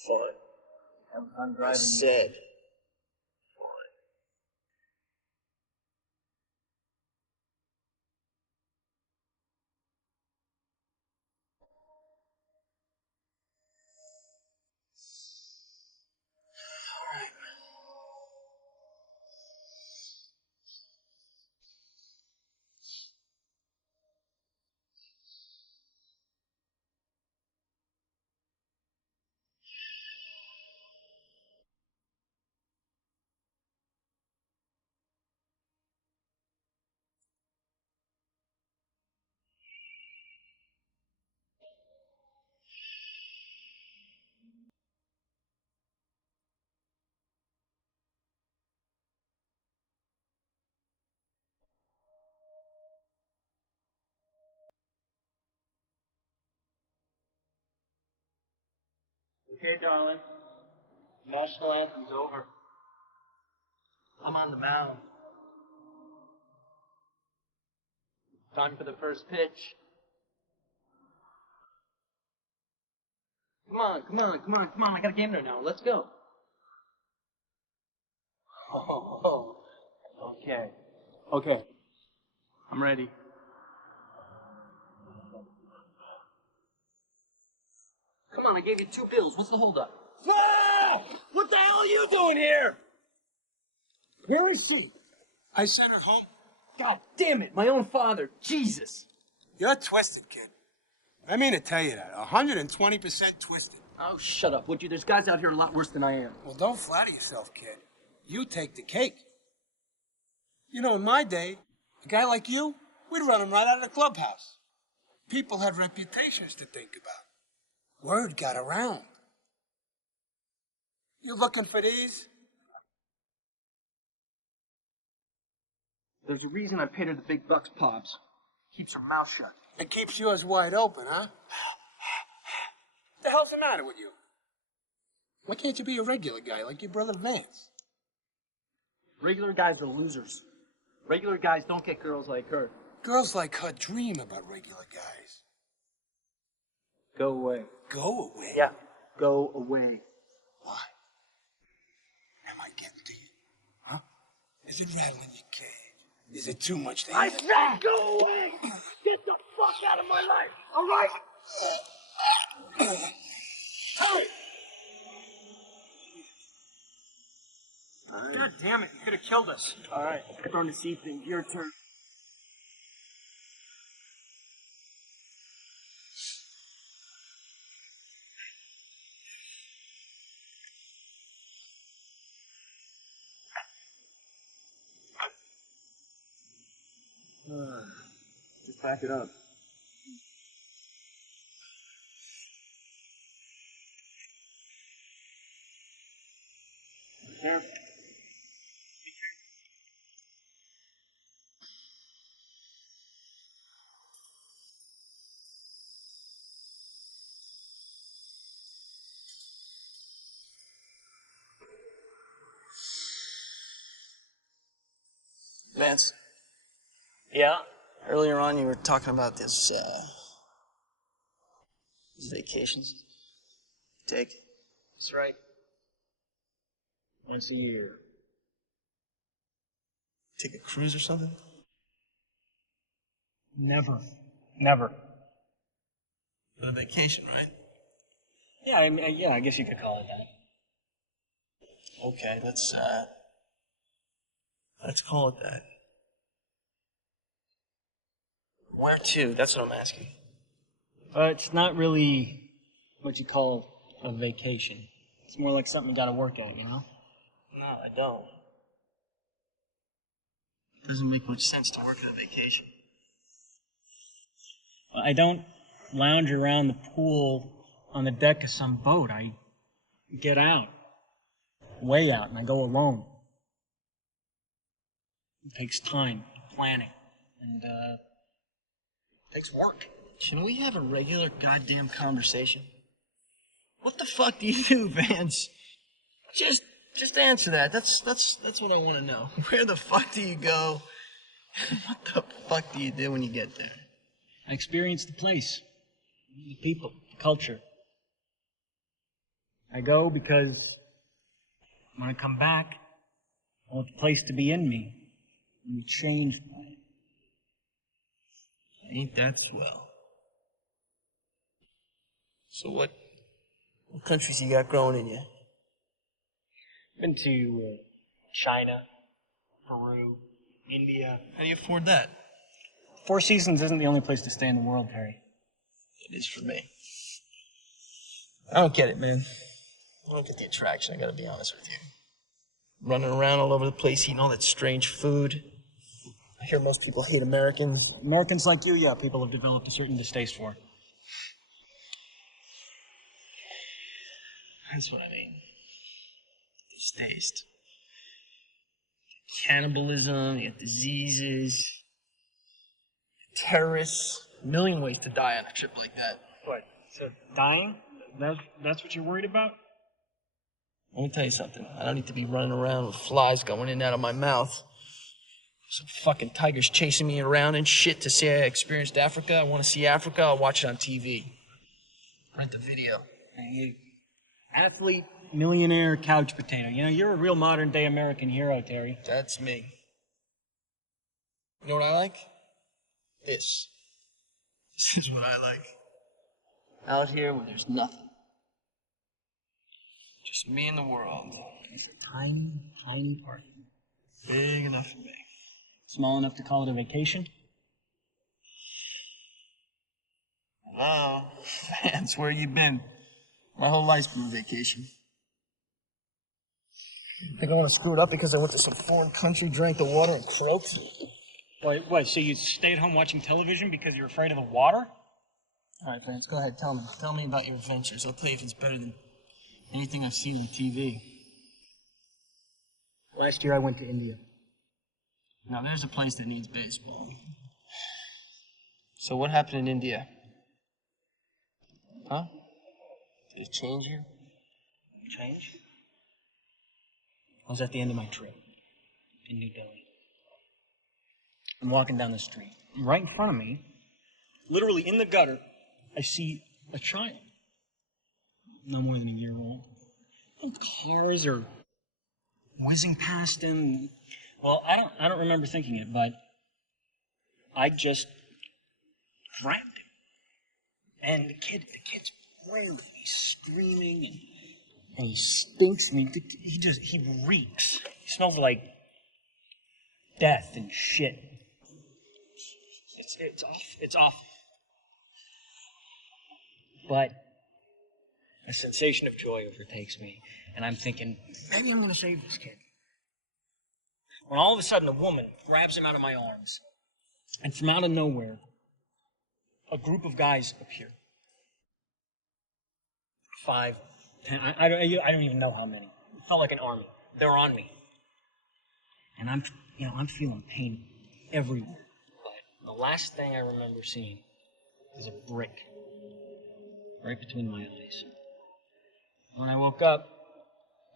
Fine. Have fun I driving. said. Okay, darling. National anthem's over. I'm on the mound. Time for the first pitch. Come on, come on, come on, come on. I got a game there now. Let's go. Oh, okay. Okay. I'm ready. Come on, I gave you 2 bills. What's the holdup? Ah! What the hell are you doing here? Where is she? I sent her home. God damn it, my own father. Jesus. You're twisted, kid. I mean to tell you that. 120% twisted. Oh, shut up, would you? There's guys out here a lot worse than I am. Well, don't flatter yourself, kid. You take the cake. You know, in my day, a guy like you, we'd run him right out of the clubhouse. People had reputations to think about. Word got around. You looking for these? There's a reason I paid her the big bucks, Pops. Keeps her mouth shut. It keeps yours wide open, huh? What the hell's the matter with you? Why can't you be a regular guy like your brother Vance? Regular guys are losers. Regular guys don't get girls like her. Girls like her dream about regular guys. Go away. Go away? Yeah, go away. Why? Am I getting to you? Huh? Is it rattling your cage? Is it too much to I handle? said go away! Get the fuck out of my life, all right? Hey! God damn it, you could have killed us. All right, turn to see things. Your turn. Just back it up. Careful. Vance, Yeah? earlier on you were talking about these vacations you take. That's right. Once a year. Take a cruise or something? Never. Never. But a vacation, right? Yeah, I mean, yeah, I guess you could call it that. Okay, let's call it that. Where to? That's what I'm asking. It's not really what you call a vacation. It's more like something you gotta work at, you know? No, I don't. It doesn't make much sense to work at a vacation. I don't lounge around the pool on the deck of some boat. I get out, way out, and I go alone. It takes time, planning, and Takes work. Can we have a regular goddamn conversation? What the fuck do you do, Vance? Just answer that. That's what I want to know. Where the fuck do you go? What the fuck do you do when you get there? I experience the place, the people, the culture. I go because when I come back, I want the place to be in me and be changed by it. Ain't that swell? So what countries you got growing in you? Been to China, Peru, India. How do you afford that? Four Seasons isn't the only place to stay in the world, Terry. It is for me. I don't get it, man. I don't get the attraction, I gotta be honest with you. Running around all over the place, eating all that strange food. I hear most people hate Americans. Americans like you, yeah, people have developed a certain distaste for. That's what I mean. Distaste. Cannibalism, you got diseases, terrorists. A million ways to die on a trip like that. What? So dying? That's what you're worried about? Let me tell you something. I don't need to be running around with flies going in and out of my mouth. Some fucking tigers chasing me around and shit to say I experienced Africa. I want to see Africa, I'll watch it on TV. Rent the video. Hey, athlete, millionaire, couch potato. You know, you're a real modern-day American hero, Terry. That's me. You know what I like? This. This is what I like. Out here where there's nothing. Just me and the world. It's a tiny, tiny party. Big enough for me. Small enough to call it a vacation? Hello? Vance, where you been? My whole life's been vacation. You think I want to screw it up because I went to some foreign country, drank the water, and croaked? What, so you stay at home watching television because you're afraid of the water? All right, Vance, go ahead, tell me. Tell me about your adventures. I'll tell you if it's better than anything I've seen on TV. Last year I went to India. Now, there's a place that needs baseball. So what happened in India? Huh? Did it change you? Change? I was at the end of my trip in New Delhi. I'm walking down the street. And right in front of me, literally in the gutter, I see a child. No more than a year old. Cars are whizzing past him. Well, I don't remember thinking it, but I just grabbed him. And the kid's wailing, he's screaming, and he stinks, and he reeks. He smells like death and shit. It's awful. But a sensation of joy overtakes me, and I'm thinking, maybe I'm gonna save this kid. When all of a sudden a woman grabs him out of my arms, and from out of nowhere, a group of guys appear. 5, 10, I don't even know how many. It felt like an army. They're on me. And I'm feeling pain everywhere. But the last thing I remember seeing is a brick right between my eyes. When I woke up,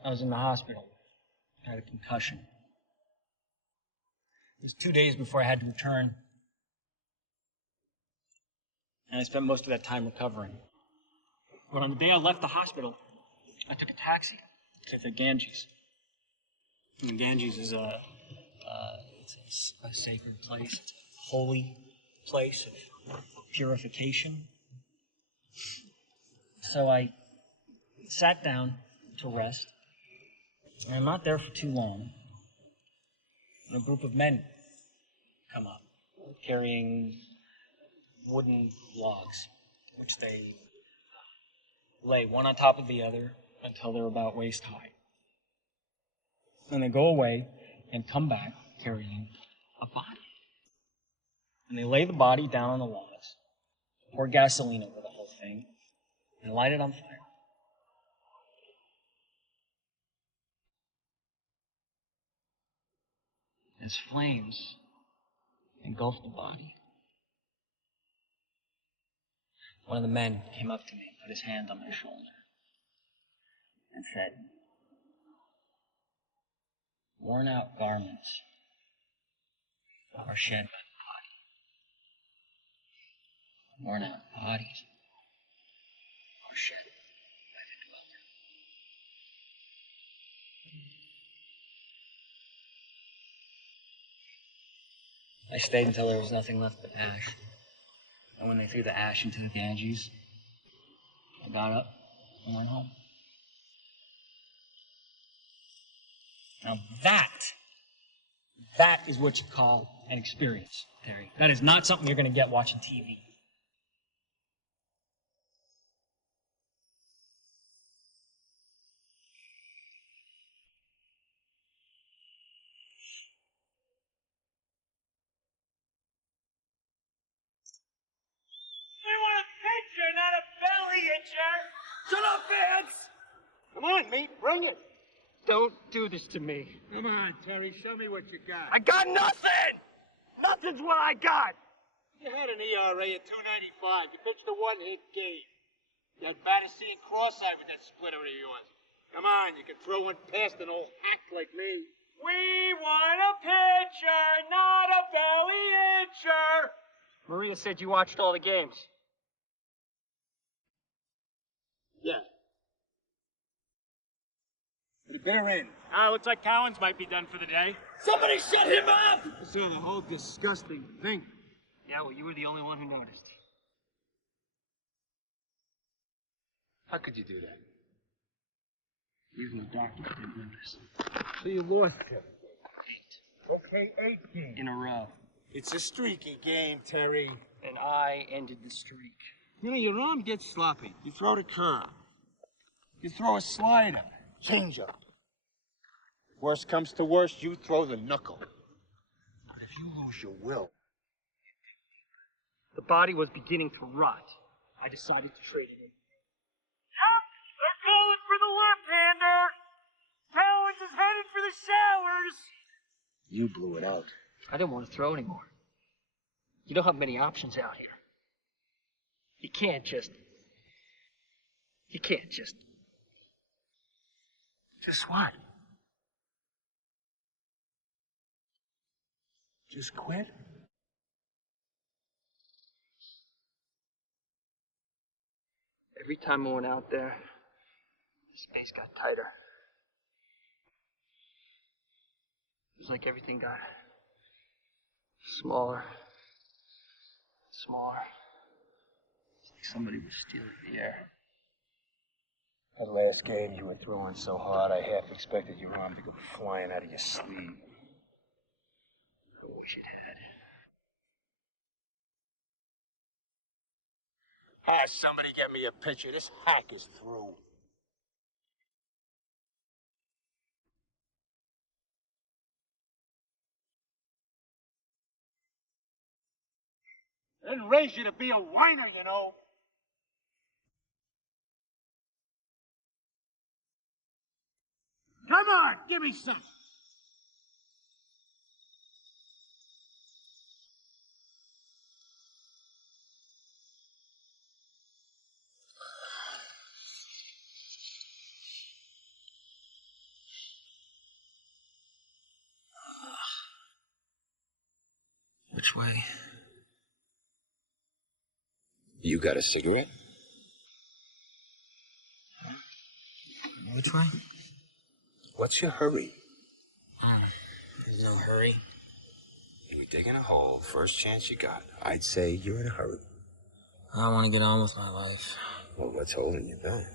I was in the hospital. I had a concussion. It was 2 days before I had to return. And I spent most of that time recovering. But on the day I left the hospital, I took a taxi to the Ganges. And Ganges is a sacred place. It's a holy place of purification. So I sat down to rest. And I'm not there for too long. And a group of men come up, carrying wooden logs, which they lay one on top of the other until they're about waist high. Then they go away and come back carrying a body. And they lay the body down on the logs, pour gasoline over the whole thing, and light it on fire. As flames engulfed the body, one of the men came up to me, put his hand on my shoulder. and said, "Worn out garments are shed by the body. Worn out bodies are shed by the dweller." I stayed until there was nothing left but ash. And when they threw the ash into the Ganges, I got up and went home. Now that is what you call an experience, Terry. That is not something you're going to get watching TV. I want a picture, not a belly itcher. Shut up, Vance! Come on, mate, bring it. Don't do this to me. Come on, Terry, show me what you got. I got nothing! Nothing's what I got! You had an ERA at 295. You pitched a one-hit game. You had Battersea and cross-eyed with that splitter of yours. Come on, you can throw one past an old hack like me. We want a picture, not a belly itcher. Maria said you watched all the games. Yeah. The bear in. Looks like Collins might be done for the day. Somebody shut him up! I saw the whole disgusting thing. Yeah, well, you were the only one who noticed. How could you do that? Even the doctor didn't notice. So you lost him. 8. Okay, 8 games. In a row. It's a streaky game, Terry. And I ended the streak. You know, your arm gets sloppy. You throw the curve. You throw a slider. Change up. Worst comes to worst, you throw the knuckle. But if you lose your will... The body was beginning to rot. I decided to trade it in. Yep, they're calling for the left-hander. Collins is headed for the showers. You blew it out. I didn't want to throw anymore. You don't have many options out here. You can't just... Just what? Just quit? Every time I went out there, the space got tighter. It was like everything got smaller, smaller. It's like somebody was stealing the air. That last game you were throwing so hard, I half expected your arm to go flying out of your sleeve. I wish it had. Ah, somebody get me a picture. This hack is through. I didn't raise you to be a whiner, you know. Come on, give me some. Which way? You got a cigarette? Which way? What's your hurry? There's no hurry. You're digging a hole first chance you got. I'd say you're in a hurry. I want to get on with my life. Well, what's holding you back?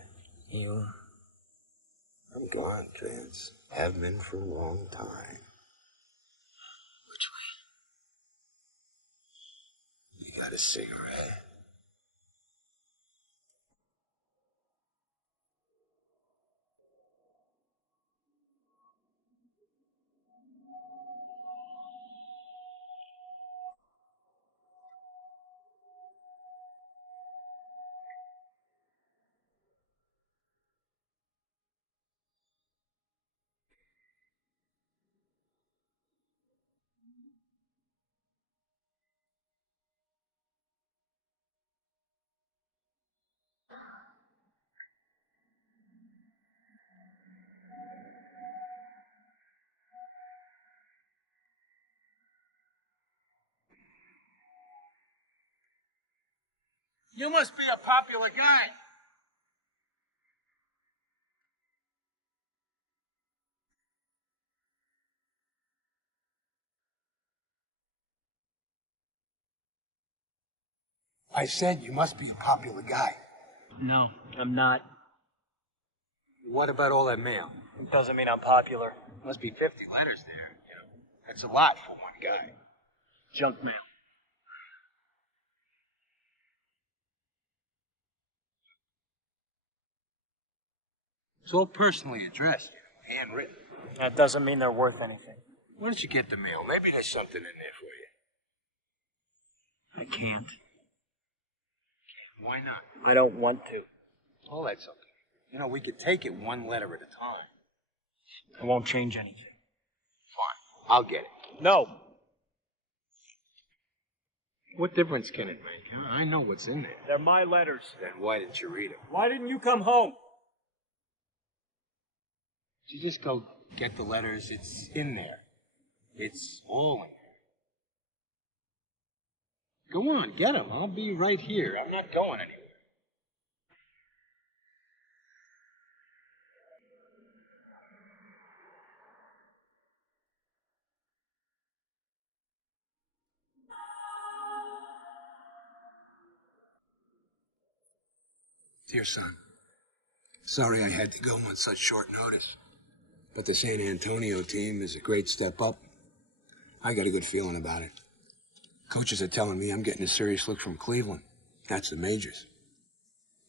You? I'm gone, Vance. Have been for a long time. Which way? You got a cigarette? You must be a popular guy. I said you must be a popular guy. No, I'm not. What about all that mail? It doesn't mean I'm popular. Must be 50 letters there, you know. That's a lot for one guy. Junk mail. It's all personally addressed, you know, handwritten. That doesn't mean they're worth anything. Why don't you get the mail? Maybe there's something in there for you. I can't. Why not? I don't want to. Oh, that's okay. You know, we could take it one letter at a time. It won't change anything. Fine. I'll get it. No. What difference can it make? Huh? I know what's in there. They're my letters. Then why didn't you read them? Why didn't you come home? You just go get the letters. It's in there. It's all in there. Go on, get them. I'll be right here. I'm not going anywhere. Dear son, sorry I had to go on such short notice, but the San Antonio team is a great step up. I got a good feeling about it. Coaches are telling me I'm getting a serious look from Cleveland. That's the majors.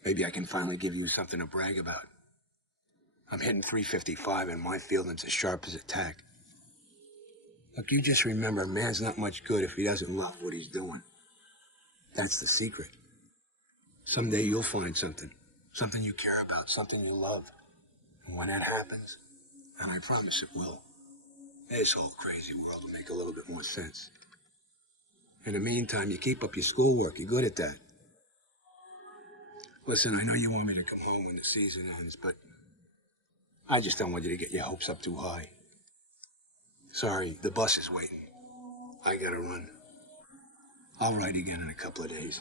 Maybe I can finally give you something to brag about. I'm hitting .355 and my fielding's as sharp as a tack. Look, you just remember, a man's not much good if he doesn't love what he's doing. That's the secret. Someday you'll find something you care about, something you love. And when that happens, and I promise it will, this whole crazy world will make a little bit more sense. In the meantime, you keep up your schoolwork. You're good at that. Listen, I know you want me to come home when the season ends, but I just don't want you to get your hopes up too high. Sorry, the bus is waiting. I gotta run. I'll write again in a couple of days.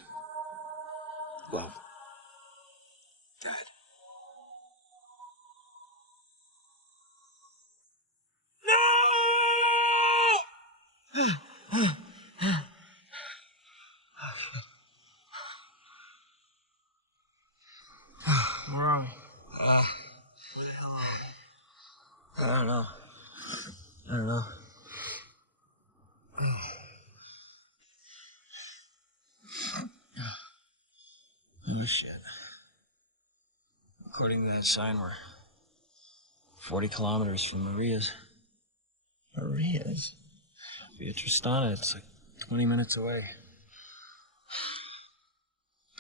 Love. Dad. Where are we? Where the hell are we? I don't know. Oh, shit. According to that sign, we're 40 kilometers from Maria's. Maria's? Via Tristana, it's like 20 minutes away.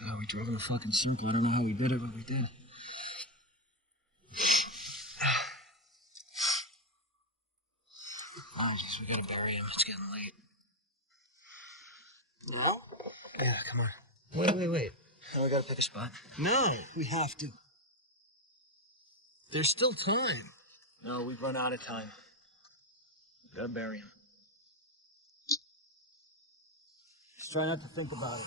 Oh, we drove in a fucking circle. I don't know how we did it, but we did. Oh, I guess we gotta bury him. It's getting late. Now? Yeah, come on. Wait. Now we gotta pick a spot. No, we have to. There's still time. No, we've run out of time. We gotta bury him. Just try not to think about it.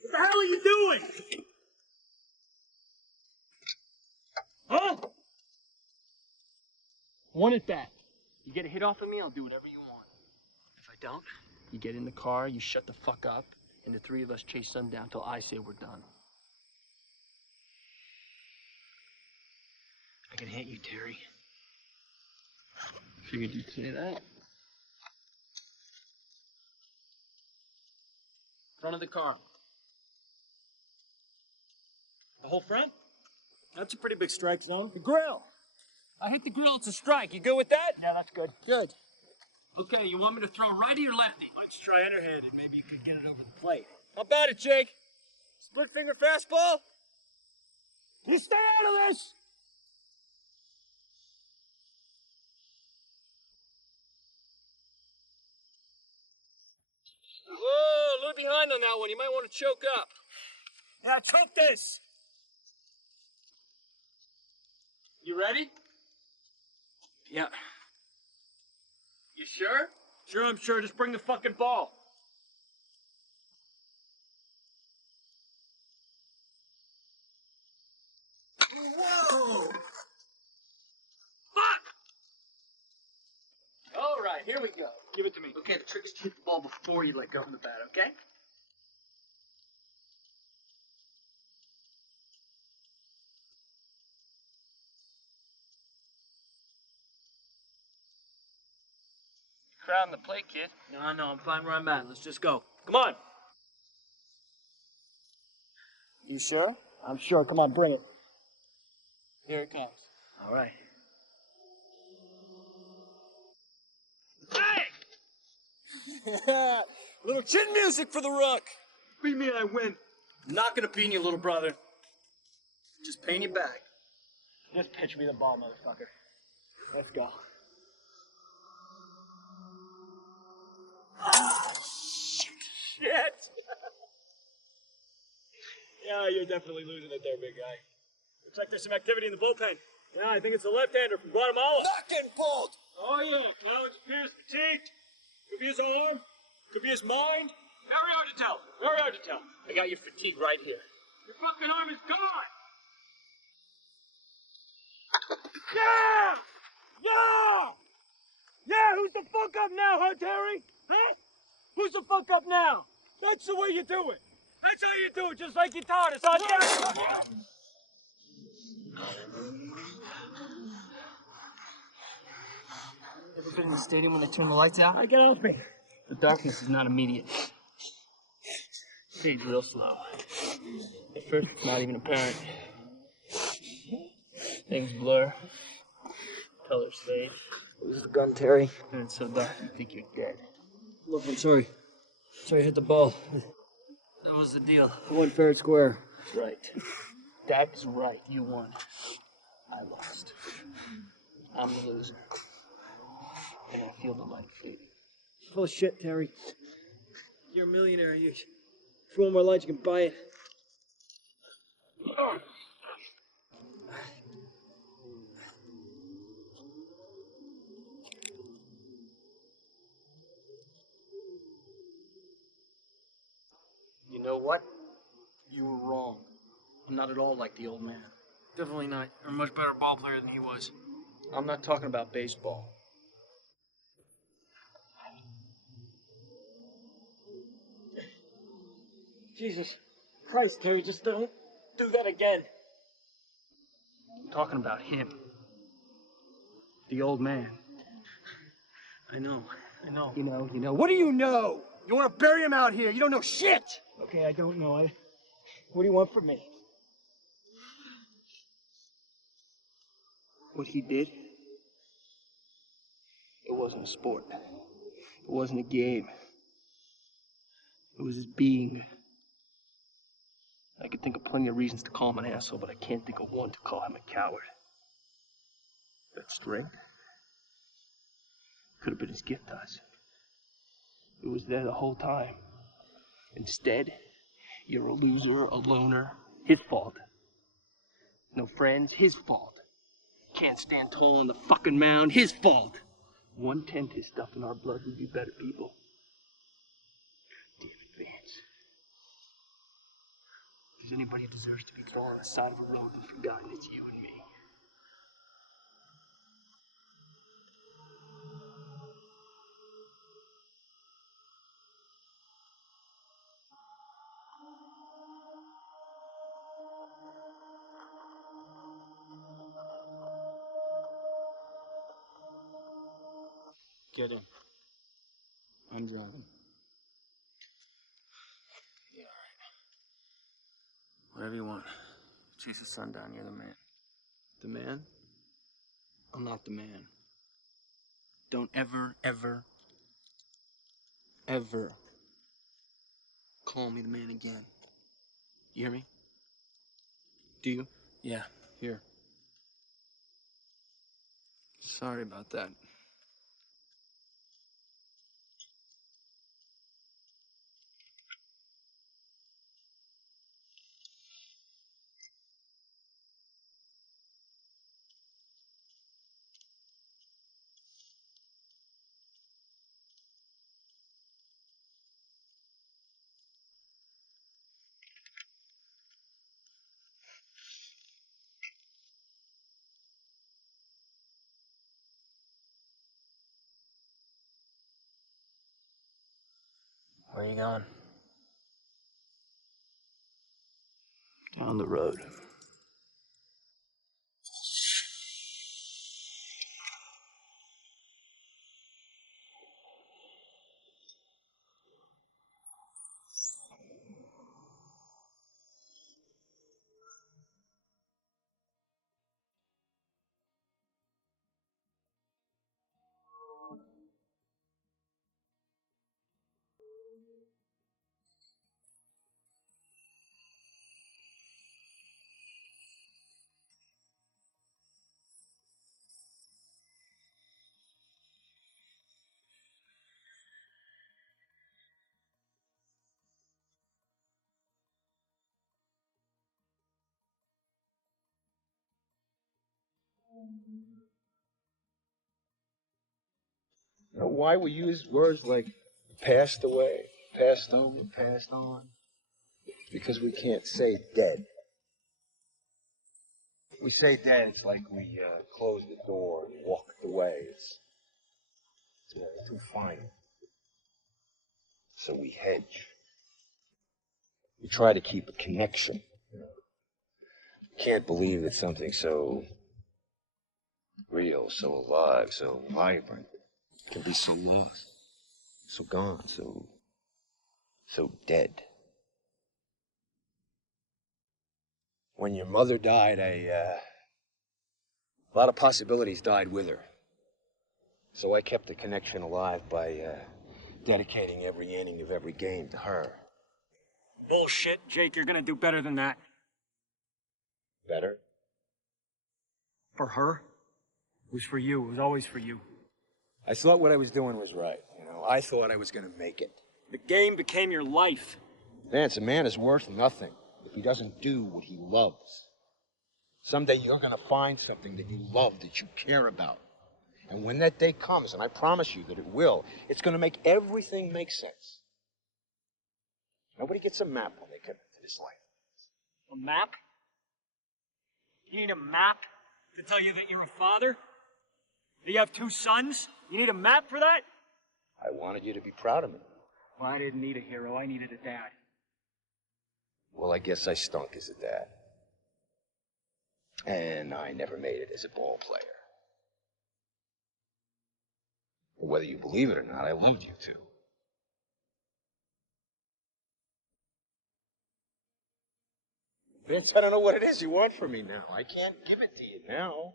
What the hell are you doing? Huh? I want it back. You get a hit off of me, I'll do whatever you want. If I don't, you get in the car, you shut the fuck up, and the three of us chase sundown till I say we're done. I can hit you, Terry. Figured you'd say that. Front of the car. The whole front? That's a pretty big strike zone. The grill. I hit the grill, it's a strike. You good with that? Yeah, that's good. Good. Okay, you want me to throw righty or lefty? Let's try interhanded. Maybe you could get it over the How about it, Jake? Split finger fastball? You stay out of this! Whoa, a little behind on that one. You might want to choke up. Yeah, choke this! You ready? Yeah. You sure? Sure, I'm sure. Just bring the fucking ball. Whoa! Fuck! All right, here we go. Give it to me. Okay, the trick is to hit the ball before you let go of the bat, okay? Crowding the plate, kid. No, I'm fine where I'm at. Let's just go. Come on. You sure? I'm sure. Come on, bring it. Here it comes. All right. Hey! Little chin music for the Rook. Beat me and I win. I'm not gonna beat you, little brother. Just paying you back. Just pitch me the ball, motherfucker. Let's go. Shit! Yeah, you're definitely losing it there, big guy. Looks like there's some activity in the bullpen. Yeah, I think it's a left-hander from Guatemala. Not getting pulled! Oh, yeah. Collins appears fatigued. Could be his arm. Could be his mind. Very hard to tell. Very hard to tell. I got your fatigue right here. Your fucking arm is gone! Yeah! Yeah! Yeah, who's the fuck up now, huh, Terry? Huh? Who's the fuck up now? That's the way you do it. That's how you do it, just like you taught us, huh, Terry? Ever been in the stadium when they turn the lights out? Get off me. The darkness is not immediate. It fades real slow. At first, it's not even apparent. Things blur. Colors fade. Who's the gun, Terry? And it's so dark you think you're dead. Look, I'm sorry. Sorry I hit the ball. That was the deal. I went fair and square. Right. That is right. You won. I lost. I'm the loser. And I feel the light fading. Full of shit, Terry. You're a millionaire. If you want more light, you can buy it. You know what? You were wrong. I'm not at all like the old man. Definitely not. You're a much better ball player than he was. I'm not talking about baseball. Jesus Christ, Terry, just don't do that again. I'm talking about him. The old man. I know. You know. What do you know? You want to bury him out here? You don't know shit! Okay, I don't know. What do you want from me? What he did, it wasn't a sport. It wasn't a game. It was his being. I could think of plenty of reasons to call him an asshole, but I can't think of one to call him a coward. That strength could have been his gift to us. It was there the whole time. Instead, you're a loser, a loner. His fault. No friends, his fault. Can't stand tall on the fucking mound, his fault. 1/10 his stuff in our blood, we'd be better people. Damn it, Vance. If there's anybody who deserves to be thrown on the side of a road and forgotten, it's you and me. Get in. I'm driving. Yeah, all right. Whatever you want. Chase the sun down, you're the man. The man? I'm not the man. Don't ever Call me the man again. You hear me? Do you? Yeah. Here. Sorry about that. Where are you going? Down the road. You know why we use words like passed away, passed over, passed on? Because we can't say dead. We say dead, it's like we closed the door and walked away. It's too fine. So we hedge. We try to keep a connection. Can't believe that something so real, so alive, so vibrant can be so lost, so gone, so dead. When your mother died, a lot of possibilities died with her. So I kept the connection alive by dedicating every inning of every game to her. Bullshit, Jake. You're gonna do better than that. Better? For her? It was for you. It was always for you. I thought what I was doing was right. You know, I thought I was going to make it. The game became your life. Vance, a man is worth nothing if he doesn't do what he loves. Someday you're going to find something that you love, that you care about. And when that day comes, and I promise you that it will, it's going to make everything make sense. Nobody gets a map when they come into this life. A map? You need a map to tell you that you're a father? That you have 2 sons? You need a map for that? I wanted you to be proud of me. Well, I didn't need a hero. I needed a dad. Well, I guess I stunk as a dad. And I never made it as a ball player. But whether you believe it or not, I loved you too. Vince, I don't know what it is you want from me now. I can't give it to you now.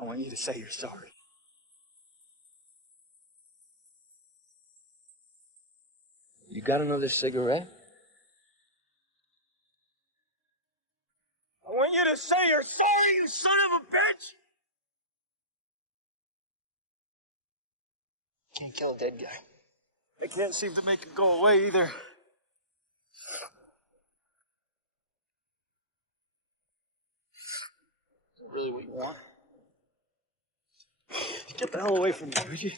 I want you to say you're sorry. You got another cigarette? I want you to say you're sorry, you son of a bitch! Can't kill a dead guy. I can't seem to make it go away either. Is that really what you want? Get the hell away from me, would you?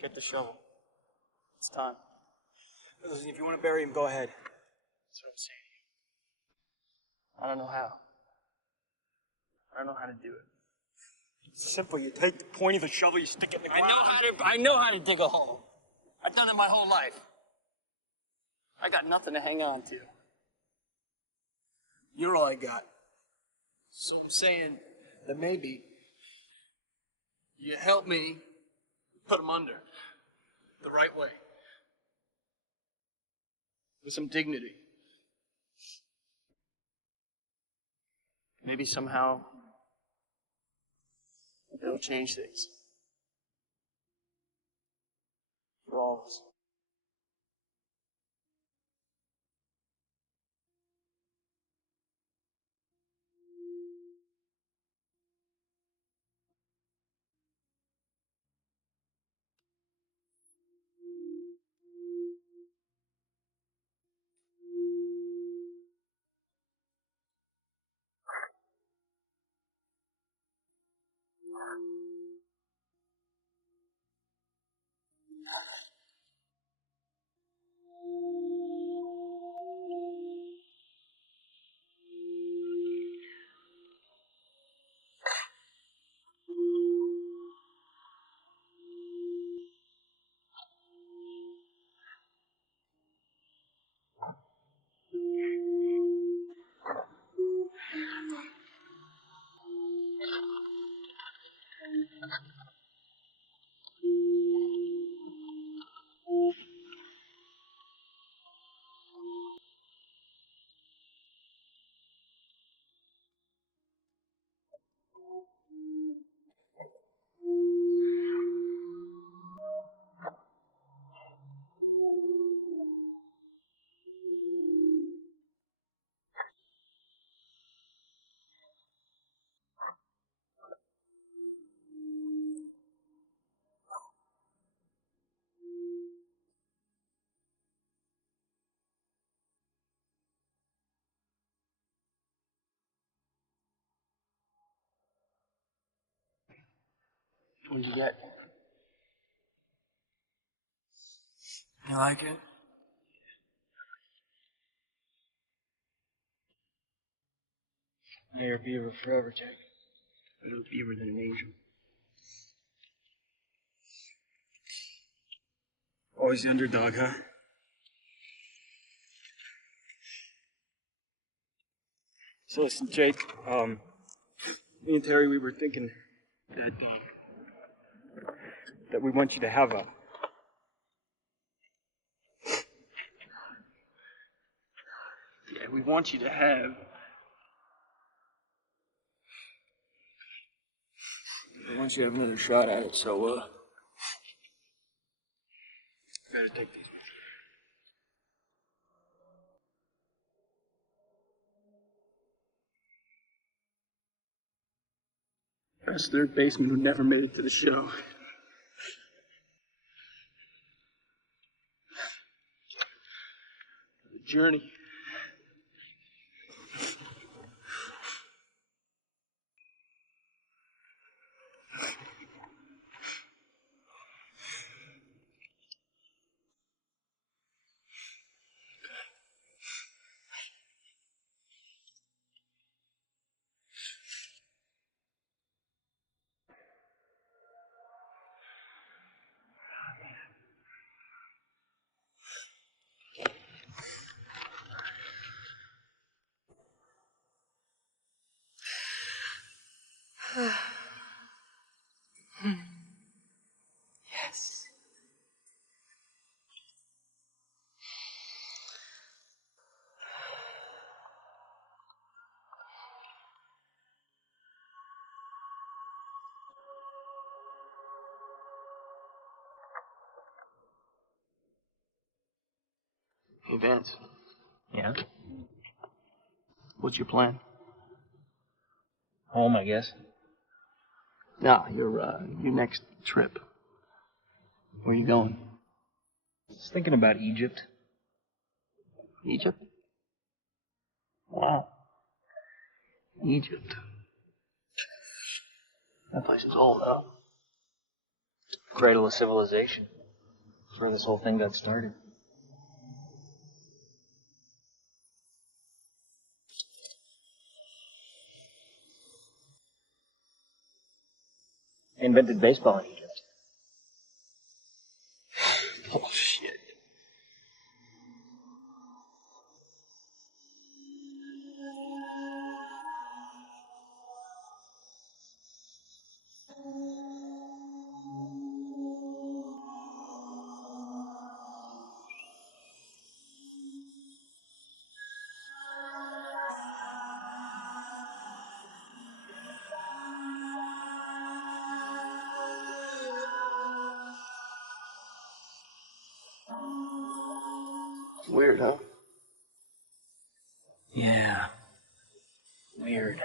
Get the shovel. It's time. Listen, if you want to bury him, go ahead. That's what I'm saying to you. I don't know how. I don't know how to do it. It's simple. You take the point of the shovel, you stick it in the ground. I know how to dig a hole. I've done it my whole life. I got nothing to hang on to. You're all I got. So I'm saying that maybe you help me put him under the right way. With some dignity. Maybe somehow it'll change things. For all of us. What you got? You like it? You're a beaver forever, Jack. Better a beaver than an angel. Always the underdog, huh? So listen, Jake, me and Terry, we were thinking that we want you to have a... Yeah, we want you to have... We want you to have another shot at it, so, better take these with you. Best third baseman who never made it to the show. The journey. Yes. Hey, Vance. Yeah? What's your plan? Home, I guess. No, your next trip. Where you going? Just thinking about Egypt. Egypt? Wow. Egypt. That place is old, huh? Cradle of civilization. That's where this whole thing got started. They invented baseball in Egypt. Bullshit. Weird, huh? Yeah. Weird.